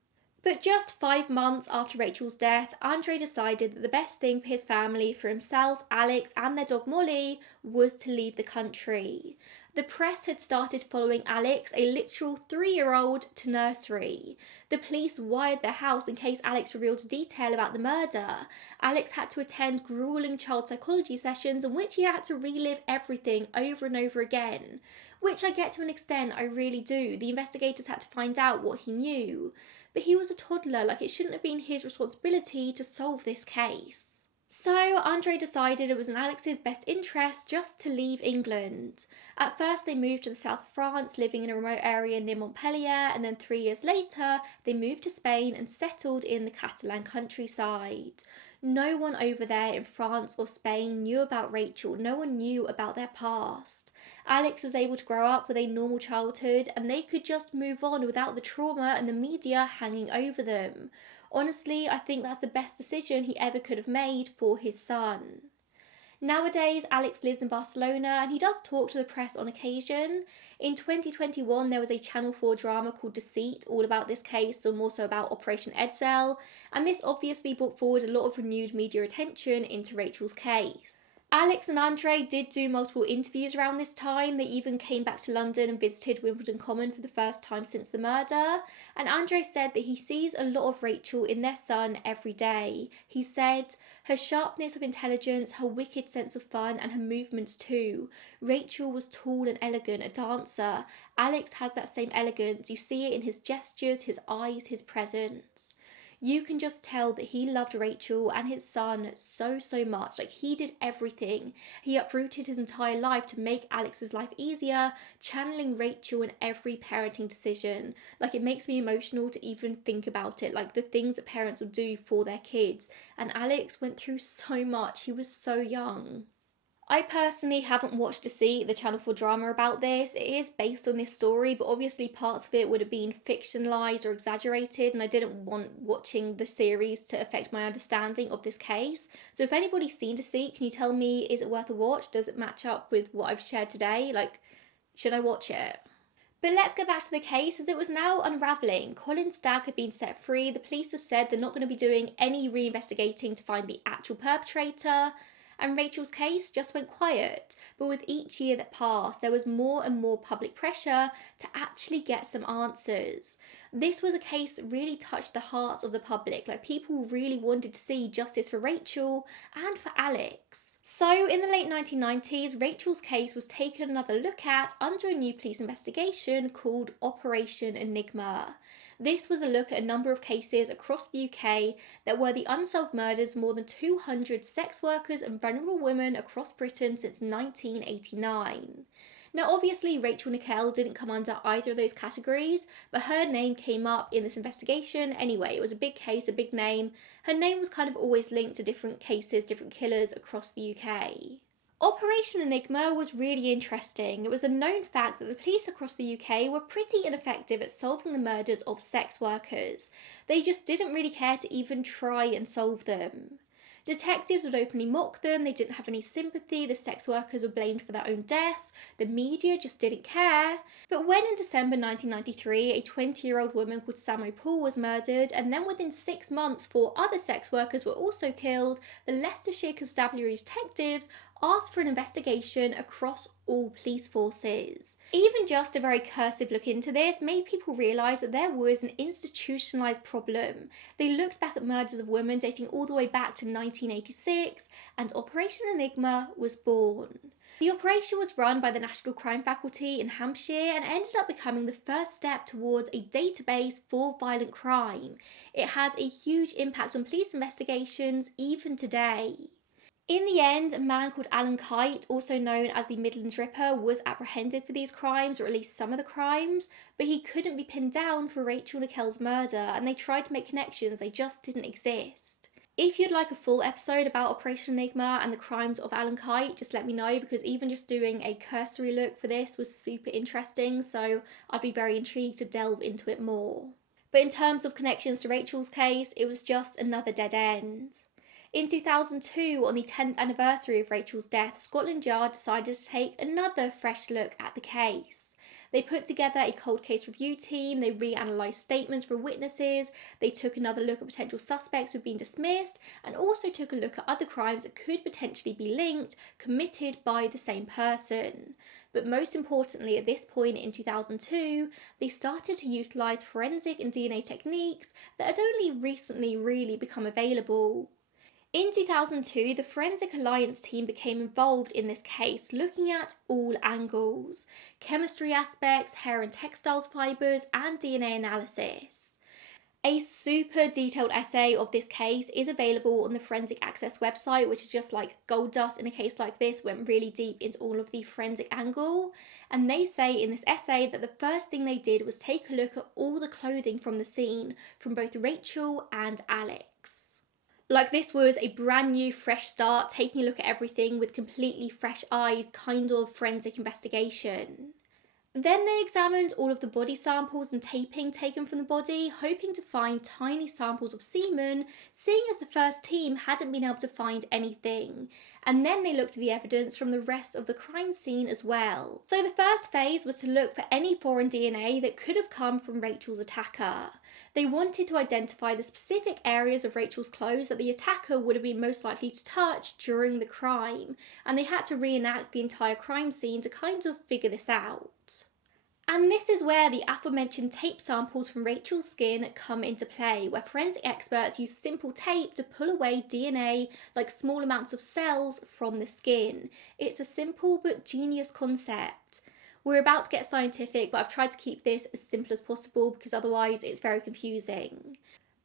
But just 5 months after Rachel's death, Andre decided that the best thing for his family, for himself, Alex, and their dog Molly, was to leave the country. The press had started following Alex, a literal 3-year-old, to nursery. The police wired their house in case Alex revealed detail about the murder. Alex had to attend grueling child psychology sessions in which he had to relive everything over and over again. Which I get to an extent, I really do. The investigators had to find out what he knew. But he was a toddler, like it shouldn't have been his responsibility to solve this case. So Andre decided it was in Alex's best interest just to leave England. At first they moved to the south of France, living in a remote area near Montpellier, and then 3 years later they moved to Spain and settled in the Catalan countryside. No one over there in France or Spain knew about Rachel, no one knew about their past. Alex was able to grow up with a normal childhood and they could just move on without the trauma and the media hanging over them. Honestly, I think that's the best decision he ever could have made for his son. Nowadays, Alex lives in Barcelona and he does talk to the press on occasion. In 2021, there was a Channel 4 drama called Deceit, all about this case, or more so about Operation Edel, and this obviously brought forward a lot of renewed media attention into Rachel's case. Alex and Andre did do multiple interviews around this time. They even came back to London and visited Wimbledon Common for the first time since the murder. And Andre said that he sees a lot of Rachel in their son every day. He said, her sharpness of intelligence, her wicked sense of fun, and her movements too. Rachel was tall and elegant, a dancer. Alex has that same elegance. You see it in his gestures, his eyes, his presence. You can just tell that he loved Rachel and his son so much. Like, he did everything. He uprooted his entire life to make Alex's life easier, channeling Rachel in every parenting decision. Like, it makes me emotional to even think about it. Like, the things that parents will do for their kids. And Alex went through so much. He was so young. I personally haven't watched Deceit, the Channel 4 drama about this. It is based on this story, but obviously parts of it would have been fictionalised or exaggerated, and I didn't want watching the series to affect my understanding of this case. So if anybody's seen Deceit, can you tell me, is it worth a watch? Does it match up with what I've shared today? Like, should I watch it? But let's get back to the case, as it was now unravelling. Colin Stagg had been set free. The police have said they're not going to be doing any reinvestigating to find the actual perpetrator. And Rachel's case just went quiet, but with each year that passed, there was more and more public pressure to actually get some answers. This was a case that really touched the hearts of the public, like people really wanted to see justice for Rachel and for Alex. So in the late 1990s, Rachel's case was taken another look at under a new police investigation called Operation Enigma. This was a look at a number of cases across the UK that were the unsolved murders of more than 200 sex workers and vulnerable women across Britain since 1989. Now obviously Rachel Nickell didn't come under either of those categories, but her name came up in this investigation anyway. It was a big case, a big name. Her name was kind of always linked to different cases, different killers across the UK. Operation Enigma was really interesting. It was a known fact that the police across the UK were pretty ineffective at solving the murders of sex workers. They just didn't really care to even try and solve them. Detectives would openly mock them, they didn't have any sympathy, the sex workers were blamed for their own deaths, the media just didn't care. But when in December 1993, a 20-year-old woman called Sam O'Paul was murdered, and then within 6 months 4 other sex workers were also killed, the Leicestershire Constabulary detectives asked for an investigation across all police forces. Even just a very cursive look into this made people realise that there was an institutionalised problem. They looked back at murders of women dating all the way back to 1986, and Operation Enigma was born. The operation was run by the National Crime Faculty in Hampshire and ended up becoming the first step towards a database for violent crime. It has a huge impact on police investigations even today. In the end, a man called Alan Kite, also known as the Midlands Ripper, was apprehended for these crimes, or at least some of the crimes, but he couldn't be pinned down for Rachel Nickell's murder, and they tried to make connections, they just didn't exist. If you'd like a full episode about Operation Enigma and the crimes of Alan Kite, just let me know, because even just doing a cursory look for this was super interesting, so I'd be very intrigued to delve into it more. But in terms of connections to Rachel's case, it was just another dead end. In 2002, on the 10th anniversary of Rachel's death, Scotland Yard decided to take another fresh look at the case. They put together a cold case review team, they reanalysed statements from witnesses, they took another look at potential suspects who had been dismissed, and also took a look at other crimes that could potentially be linked, committed by the same person. But most importantly, at this point in 2002, they started to utilise forensic and DNA techniques that had only recently really become available. In 2002, the Forensic Alliance team became involved in this case, looking at all angles: chemistry aspects, hair and textiles fibres, and DNA analysis. A super detailed essay of this case is available on the Forensic Access website, which is just like gold dust in a case like this, went really deep into all of the forensic angle. And they say in this essay that the first thing they did was take a look at all the clothing from the scene, from both Rachel and Alex. Like, this was a brand new, fresh start, taking a look at everything with completely fresh eyes, kind of forensic investigation. Then they examined all of the body samples and taping taken from the body, hoping to find tiny samples of semen, seeing as the first team hadn't been able to find anything. And then they looked at the evidence from the rest of the crime scene as well. So the first phase was to look for any foreign DNA that could have come from Rachel's attacker. They wanted to identify the specific areas of Rachel's clothes that the attacker would have been most likely to touch during the crime, and they had to reenact the entire crime scene to kind of figure this out. And this is where the aforementioned tape samples from Rachel's skin come into play, where forensic experts use simple tape to pull away DNA, like small amounts of cells, from the skin. It's a simple but genius concept. We're about to get scientific, but I've tried to keep this as simple as possible because otherwise it's very confusing.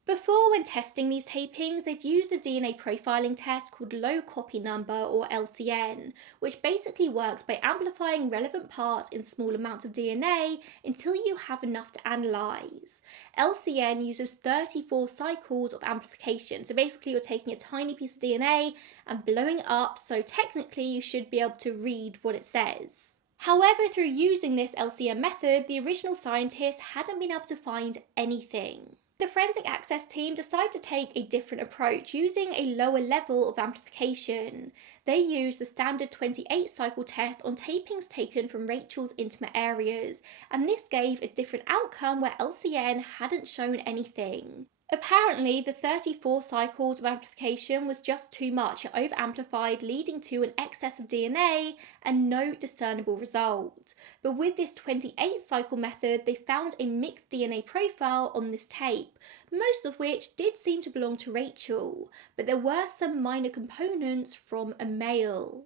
Before, when testing these tapings, they'd use a DNA profiling test called low copy number, or LCN, which basically works by amplifying relevant parts in small amounts of DNA until you have enough to analyse. LCN uses 34 cycles of amplification, so basically you're taking a tiny piece of DNA and blowing it up, so technically you should be able to read what it says. However, through using this LCN method, the original scientists hadn't been able to find anything. The Forensic Access team decided to take a different approach, using a lower level of amplification. They used the standard 28 cycle test on tapings taken from Rachel's intimate areas, and this gave a different outcome where LCN hadn't shown anything. Apparently, the 34 cycles of amplification was just too much. It over-amplified, leading to an excess of DNA and no discernible result. But with this 28 cycle method, they found a mixed DNA profile on this tape, most of which did seem to belong to Rachel, but there were some minor components from a male.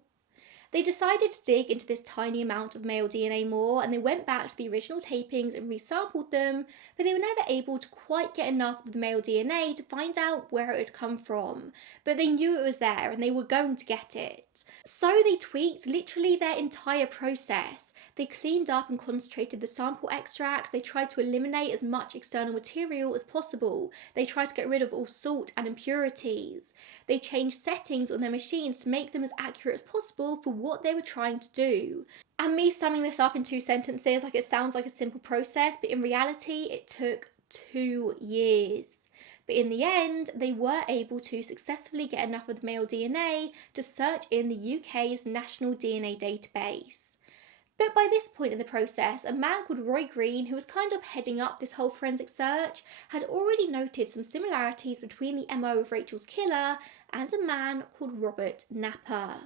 They decided to dig into this tiny amount of male DNA more, and they went back to the original tapings and resampled them, but they were never able to quite get enough of the male DNA to find out where it had come from. But they knew it was there and they were going to get it. So they tweaked literally their entire process. They cleaned up and concentrated the sample extracts. They tried to eliminate as much external material as possible. They tried to get rid of all salt and impurities. They changed settings on their machines to make them as accurate as possible for what they were trying to do. And me summing this up in 2 sentences, like, it sounds like a simple process, but in reality it took 2 years. But in the end, they were able to successfully get enough of the male DNA to search in the UK's National DNA Database. But by this point in the process, a man called Roy Green, who was kind of heading up this whole forensic search, had already noted some similarities between the MO of Rachel's killer and a man called Robert Napper.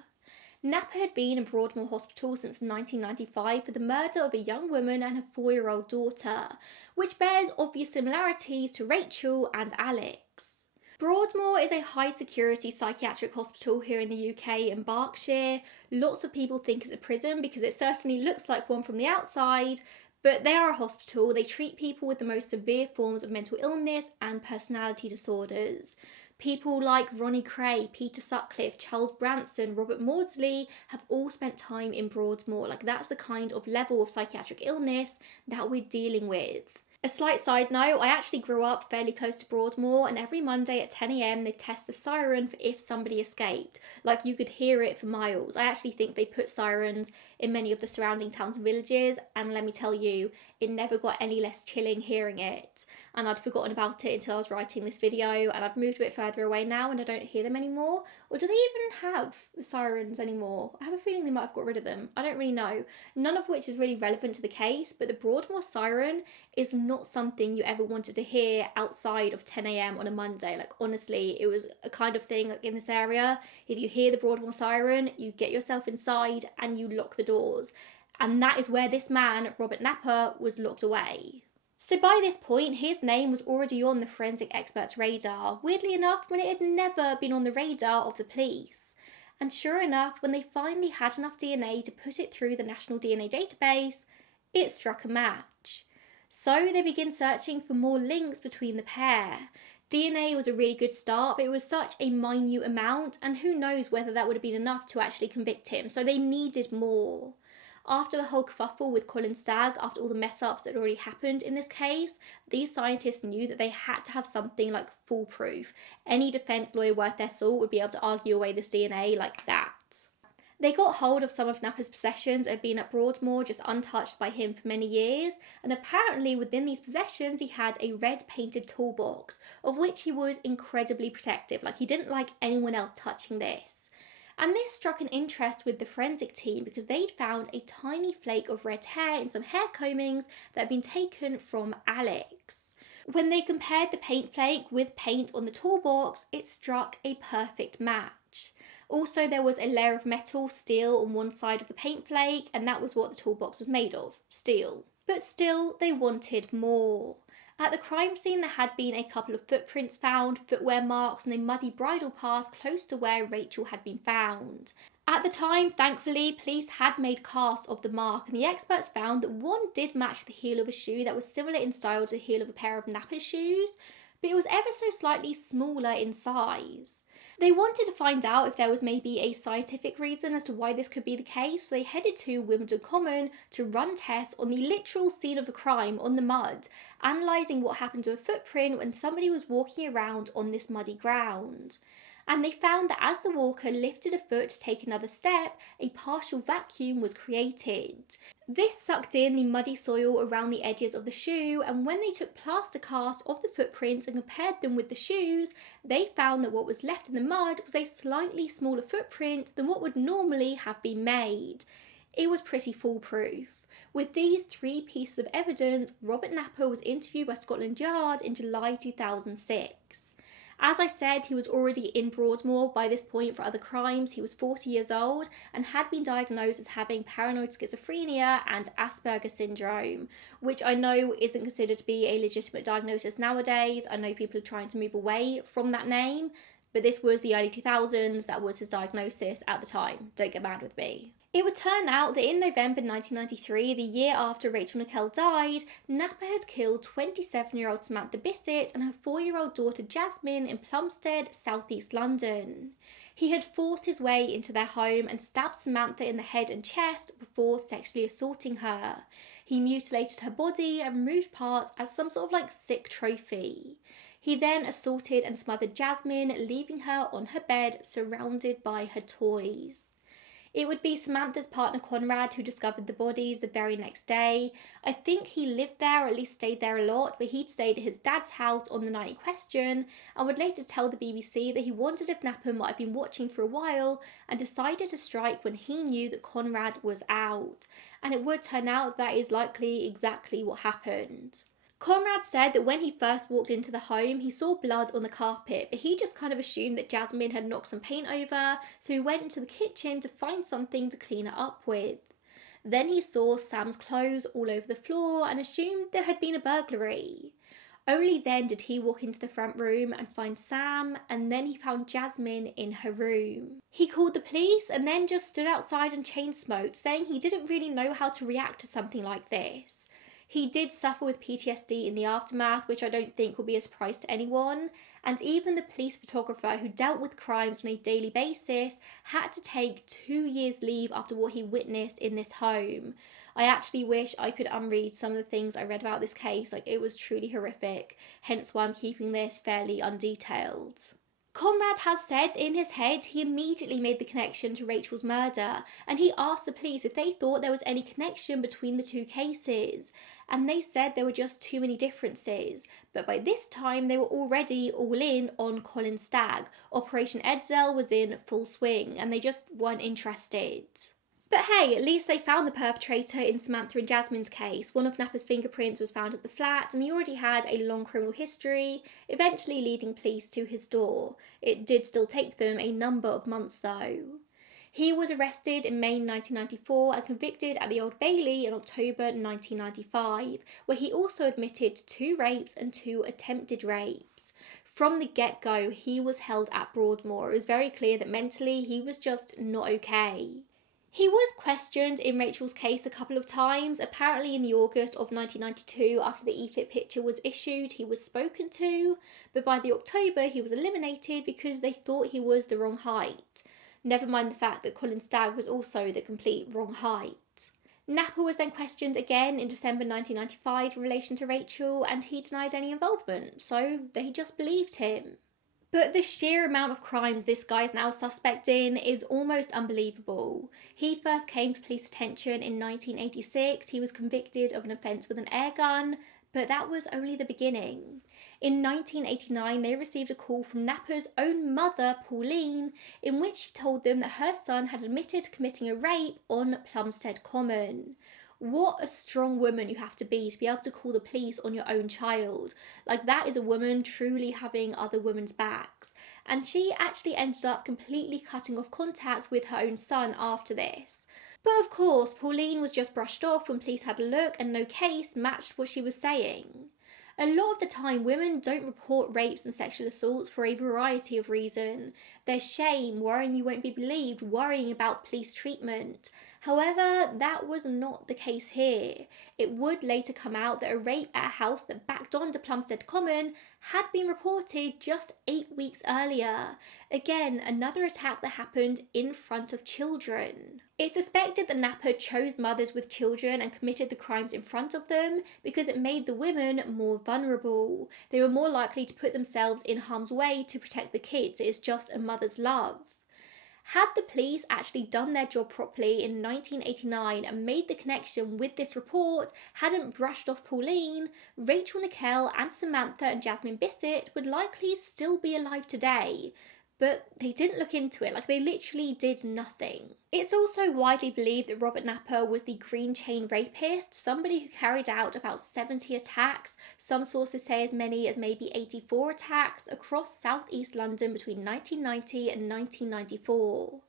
Napa had been in Broadmoor Hospital since 1995 for the murder of a young woman and her 4-year-old daughter, which bears obvious similarities to Rachel and Alex. Broadmoor is a high-security psychiatric hospital here in the UK in Berkshire. Lots of people think it's a prison because it certainly looks like one from the outside, but they are a hospital. They treat people with the most severe forms of mental illness and personality disorders. People like Ronnie Cray, Peter Sutcliffe, Charles Branson, Robert Maudsley have all spent time in Broadmoor. Like, that's the kind of level of psychiatric illness that we're dealing with. A slight side note, I actually grew up fairly close to Broadmoor, and every Monday at 10 AM they test the siren for if somebody escaped. Like, you could hear it for miles. I actually think they put sirens in many of the surrounding towns and villages, and let me tell you, it never got any less chilling hearing it. And I'd forgotten about it until I was writing this video, and I've moved a bit further away now and I don't hear them anymore. Or do they even have the sirens anymore? I have a feeling they might have got rid of them. I don't really know. None of which is really relevant to the case, but the Broadmoor siren is not something you ever wanted to hear outside of 10 AM on a Monday. Like, honestly, it was a kind of thing like in this area. If you hear the Broadmoor siren, you get yourself inside and you lock the doors. And that is where this man, Robert Napa, was locked away. So by this point, his name was already on the forensic experts' radar, weirdly enough, when it had never been on the radar of the police. And sure enough, when they finally had enough DNA to put it through the National DNA Database, it struck a match. So they began searching for more links between the pair. DNA was a really good start, but it was such a minute amount, and who knows whether that would have been enough to actually convict him, so they needed more. After the whole kerfuffle with Colin Stagg, after all the mess-ups that had already happened in this case, these scientists knew that they had to have something like foolproof. Any defence lawyer worth their salt would be able to argue away this DNA like that. They got hold of some of Napa's possessions that had been at Broadmoor, just untouched by him for many years, and apparently within these possessions he had a red painted toolbox, of which he was incredibly protective. Like, he didn't like anyone else touching this. And this struck an interest with the forensic team because they'd found a tiny flake of red hair in some hair combings that had been taken from Alex. When they compared the paint flake with paint on the toolbox, it struck a perfect match. Also, there was a layer of metal, steel, on one side of the paint flake, and that was what the toolbox was made of, steel. But still, they wanted more. At the crime scene, there had been a couple of footprints found, footwear marks, and a muddy bridle path close to where Rachel had been found. At the time, thankfully, police had made casts of the mark, and the experts found that one did match the heel of a shoe that was similar in style to the heel of a pair of Napa's shoes, but it was ever so slightly smaller in size. They wanted to find out if there was maybe a scientific reason as to why this could be the case, so they headed to Wimbledon Common to run tests on the literal scene of the crime on the mud, analysing what happened to a footprint when somebody was walking around on this muddy ground. And they found that as the walker lifted a foot to take another step, a partial vacuum was created. This sucked in the muddy soil around the edges of the shoe, and when they took plaster casts of the footprints and compared them with the shoes, they found that what was left in the mud was a slightly smaller footprint than what would normally have been made. It was pretty foolproof. With these 3 pieces of evidence, Robert Napa was interviewed by Scotland Yard in July 2006. As I said, he was already in Broadmoor by this point for other crimes. He was 40 years old and had been diagnosed as having paranoid schizophrenia and Asperger's syndrome, which I know isn't considered to be a legitimate diagnosis nowadays. I know people are trying to move away from that name, but this was the early 2000s. That was his diagnosis at the time. Don't get mad with me. It would turn out that in November 1993, the year after Rachel Nickell died, Napa had killed 27-year-old Samantha Bissett and her 4-year-old daughter Jasmine in Plumstead, southeast London. He had forced his way into their home and stabbed Samantha in the head and chest before sexually assaulting her. He mutilated her body and removed parts as some sort of sick trophy. He then assaulted and smothered Jasmine, leaving her on her bed surrounded by her toys. It would be Samantha's partner Conrad who discovered the bodies the very next day. I think he lived there, or at least stayed there a lot, but he'd stayed at his dad's house on the night in question and would later tell the BBC that he wondered if Napa might have been watching for a while and decided to strike when he knew that Conrad was out. And it would turn out that is likely exactly what happened. Conrad said that when he first walked into the home, he saw blood on the carpet, but he just kind of assumed that Jasmine had knocked some paint over, so he went into the kitchen to find something to clean it up with. Then he saw Sam's clothes all over the floor and assumed there had been a burglary. Only then did he walk into the front room and find Sam, and then he found Jasmine in her room. He called the police and then just stood outside and chain smoked, saying he didn't really know how to react to something like this. He did suffer with PTSD in the aftermath, which I don't think will be a surprise to anyone, and even the police photographer who dealt with crimes on a daily basis had to take 2 years leave after what he witnessed in this home. I actually wish I could unread some of the things I read about this case, like it was truly horrific, hence why I'm keeping this fairly undetailed. Conrad has said in his head he immediately made the connection to Rachel's murder, and he asked the police if they thought there was any connection between the two cases, and they said there were just too many differences, but by this time they were already all in on Colin Stagg. Operation Edel was in full swing and they just weren't interested. But hey, at least they found the perpetrator in Samantha and Jasmine's case. One of Napper's fingerprints was found at the flat and he already had a long criminal history, eventually leading police to his door. It did still take them a number of months though. He was arrested in May 1994 and convicted at the Old Bailey in October 1995, where he also admitted to 2 rapes and 2 attempted rapes. From the get-go, he was held at Broadmoor. It was very clear that mentally he was just not okay. He was questioned in Rachel's case a couple of times. Apparently in the August of 1992, after the EFIT picture was issued, he was spoken to, but by the October he was eliminated because they thought he was the wrong height. Never mind the fact that Colin Stagg was also the complete wrong height. Napper was then questioned again in December 1995 in relation to Rachel, and he denied any involvement, so they just believed him. But the sheer amount of crimes this guy's now suspect in is almost unbelievable. He first came to police attention in 1986. He was convicted of an offence with an air gun, but that was only the beginning. In 1989, they received a call from Napper's own mother, Pauline, in which she told them that her son had admitted to committing a rape on Plumstead Common. What a strong woman you have to be able to call the police on your own child. Like, that is a woman truly having other women's backs. And she actually ended up completely cutting off contact with her own son after this. But of course, Pauline was just brushed off when police had a look and no case matched what she was saying. A lot of the time, women don't report rapes and sexual assaults for a variety of reasons. There's shame, worrying you won't be believed, worrying about police treatment. However, that was not the case here. It would later come out that a rape at a house that backed onto Plumstead Common had been reported just 8 weeks earlier. Again, another attack that happened in front of children. It's suspected that Napper chose mothers with children and committed the crimes in front of them because it made the women more vulnerable. They were more likely to put themselves in harm's way to protect the kids. It's just a mother's love. Had the police actually done their job properly in 1989 and made the connection with this report, hadn't brushed off Pauline, Rachel Nickell and Samantha and Jasmine Bissett would likely still be alive today. But they didn't look into it, like they literally did nothing. It's also widely believed that Robert Napper was the green chain rapist, somebody who carried out about 70 attacks, some sources say as many as maybe 84 attacks, across southeast London between 1990 and 1994.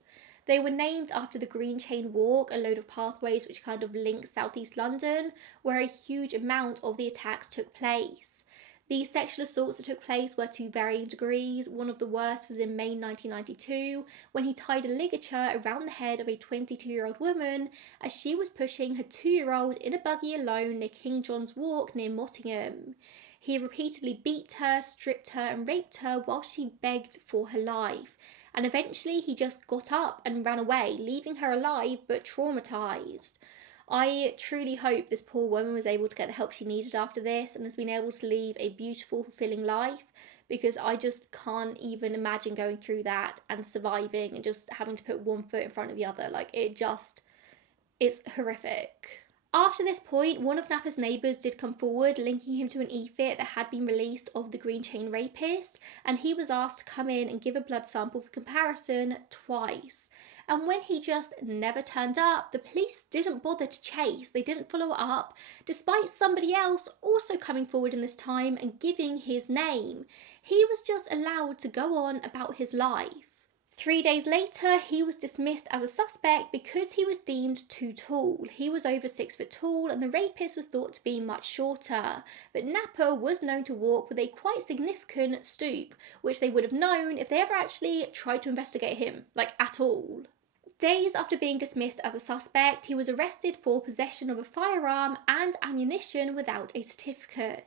They were named after the Green Chain Walk, a load of pathways which kind of link southeast London, where a huge amount of the attacks took place. The sexual assaults that took place were to varying degrees. One of the worst was in May 1992, when he tied a ligature around the head of a 22-year-old woman as she was pushing her 2-year-old in a buggy alone near King John's Walk near Mottingham. He repeatedly beat her, stripped her and raped her while she begged for her life. And eventually he just got up and ran away, leaving her alive but traumatised. I truly hope this poor woman was able to get the help she needed after this and has been able to live a beautiful, fulfilling life, because I just can't even imagine going through that and surviving and just having to put one foot in front of the other. Like, it's horrific. After this point, one of Napper's neighbours did come forward, linking him to an EFIT that had been released of the Green Chain Rapist, and he was asked to come in and give a blood sample for comparison twice. and when he just never turned up, the police didn't bother to chase, they didn't follow up, despite somebody else also coming forward in this time and giving his name. He was just allowed to go on about his life. 3 days later, he was dismissed as a suspect because he was deemed too tall. He was over 6 foot tall and the rapist was thought to be much shorter. But Napper was known to walk with a quite significant stoop, which they would have known if they ever actually tried to investigate him, like at all. Days after being dismissed as a suspect, he was arrested for possession of a firearm and ammunition without a certificate.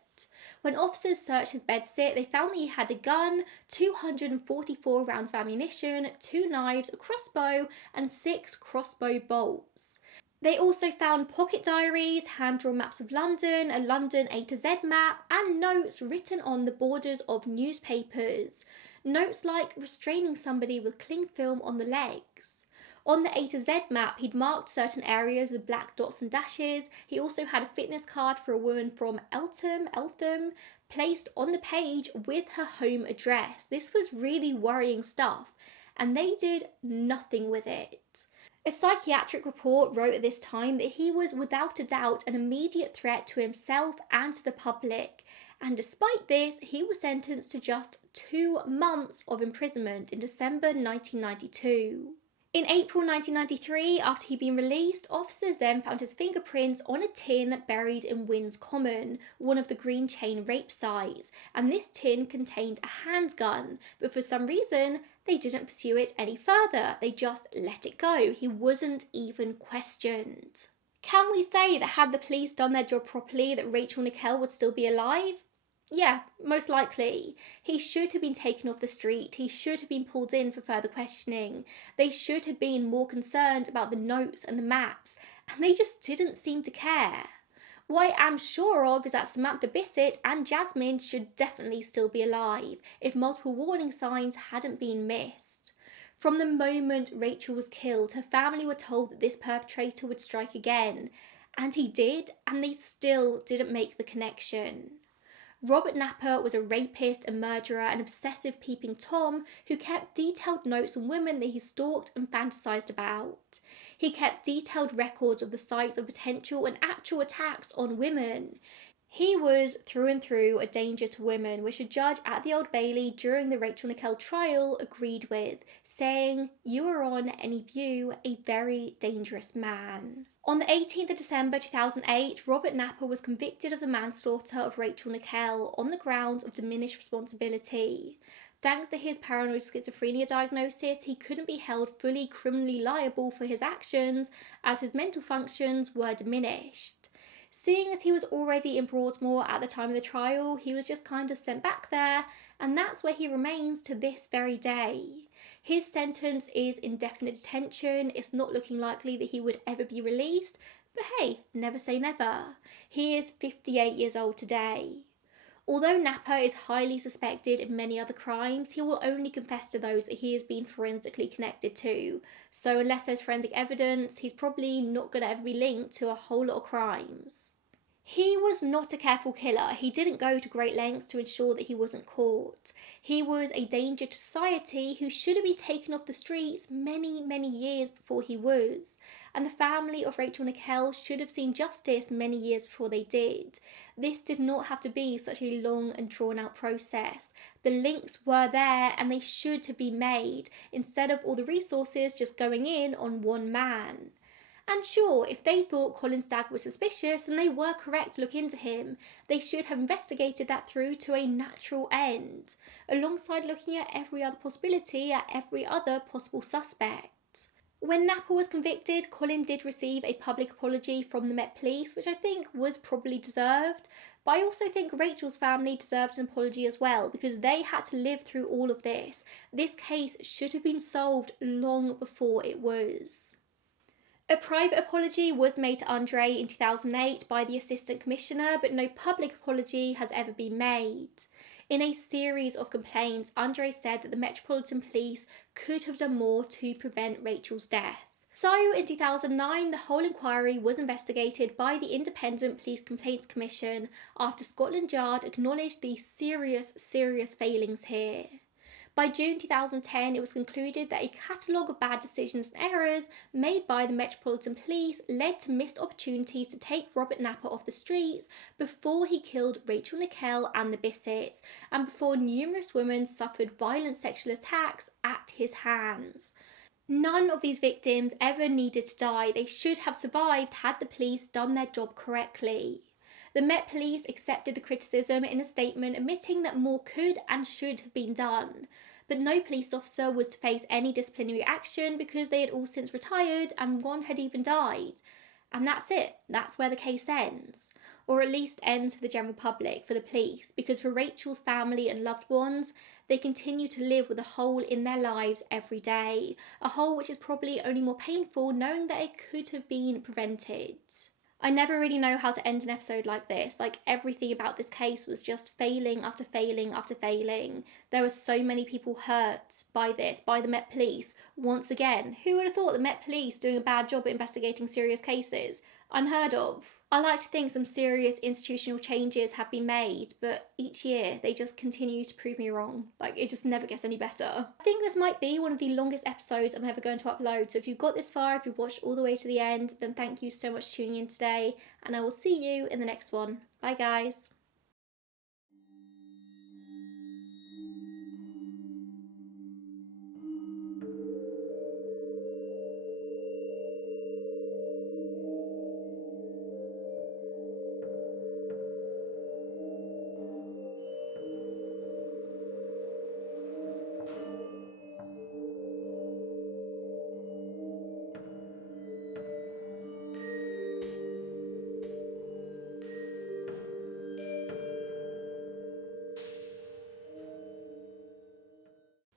When officers searched his bedsit, they found that he had a gun, 244 rounds of ammunition, 2 knives, a crossbow, and 6 crossbow bolts. They also found pocket diaries, hand-drawn maps of London, a London A to Z map, and notes written on the borders of newspapers. Notes like restraining somebody with cling film on the legs. On the A to Z map, he'd marked certain areas with black dots and dashes. He also had a fitness card for a woman from Eltham, placed on the page with her home address. This was really worrying stuff, and they did nothing with it. A psychiatric report wrote at this time that he was without a doubt an immediate threat to himself and to the public. And despite this, he was sentenced to just 2 months of imprisonment in December 1992. In April 1993, after he'd been released, officers then found his fingerprints on a tin buried in Winds Common, one of the Green Chain rape sites, and this tin contained a handgun, but for some reason, they didn't pursue it any further. They just let it go. He wasn't even questioned. Can we say that had the police done their job properly, that Rachel Nickell would still be alive? Yeah, most likely. He should have been taken off the street. He should have been pulled in for further questioning. They should have been more concerned about the notes and the maps, and they just didn't seem to care. What I am sure of is that Samantha Bissett and Jasmine should definitely still be alive if multiple warning signs hadn't been missed. From the moment Rachel was killed, her family were told that this perpetrator would strike again, and he did, and they still didn't make the connection. Robert Napper was a rapist, a murderer, an obsessive peeping Tom who kept detailed notes on women that he stalked and fantasized about. He kept detailed records of the sites of potential and actual attacks on women. He was through and through a danger to women, which a judge at the Old Bailey during the Rachel Nickell trial agreed with, saying, "You are on any view a very dangerous man." On the 18th of December 2008, Robert Napper was convicted of the manslaughter of Rachel Nickell on the grounds of diminished responsibility. Thanks to his paranoid schizophrenia diagnosis, he couldn't be held fully criminally liable for his actions as his mental functions were diminished. Seeing as he was already in Broadmoor at the time of the trial, he was just kind of sent back there, and that's where he remains to this very day. His sentence is indefinite detention. It's not looking likely that he would ever be released, but hey, never say never. He is 58 years old today. Although Napper is highly suspected in many other crimes, he will only confess to those that he has been forensically connected to. So unless there's forensic evidence, he's probably not going to ever be linked to a whole lot of crimes. He was not a careful killer. He didn't go to great lengths to ensure that he wasn't caught. He was a danger to society who should have been taken off the streets many, many years before he was. And the family of Rachel Nickell should have seen justice many years before they did. This did not have to be such a long and drawn out process. The links were there and they should have been made, instead of all the resources just going in on one man. And sure, if they thought Colin Stagg was suspicious and they were correct to look into him, they should have investigated that through to a natural end, alongside looking at every other possibility, at every other possible suspect. When Napper was convicted, Colin did receive a public apology from the Met Police, which I think was probably deserved, but I also think Rachel's family deserved an apology as well, because they had to live through all of this. This case should have been solved long before it was. A private apology was made to Andre in 2008 by the Assistant Commissioner, but no public apology has ever been made. In a series of complaints, Andre said that the Metropolitan Police could have done more to prevent Rachel's death. So, in 2009, the whole inquiry was investigated by the Independent Police Complaints Commission after Scotland Yard acknowledged the serious failings here. By June 2010, it was concluded that a catalogue of bad decisions and errors made by the Metropolitan Police led to missed opportunities to take Robert Napper off the streets before he killed Rachel Nickell and the Bissets, and before numerous women suffered violent sexual attacks at his hands. None of these victims ever needed to die. They should have survived had the police done their job correctly. The Met Police accepted the criticism in a statement admitting that more could and should have been done, but no police officer was to face any disciplinary action because they had all since retired and one had even died. And that's it. That's where the case ends. Or at least ends for the general public, for the police, because for Rachel's family and loved ones, they continue to live with a hole in their lives every day. A hole which is probably only more painful knowing that it could have been prevented. I never really know how to end an episode like this. Like, everything about this case was just failing after failing after failing. There were so many people hurt by this, by the Met Police. Once again, who would have thought the Met Police doing a bad job at investigating serious cases? Unheard of. I like to think some serious institutional changes have been made, but each year they just continue to prove me wrong. Like, it just never gets any better. I think this might be one of the longest episodes I'm ever going to upload, so if you've got this far, if you've watched all the way to the end, then thank you so much for tuning in today, and I will see you in the next one. Bye guys.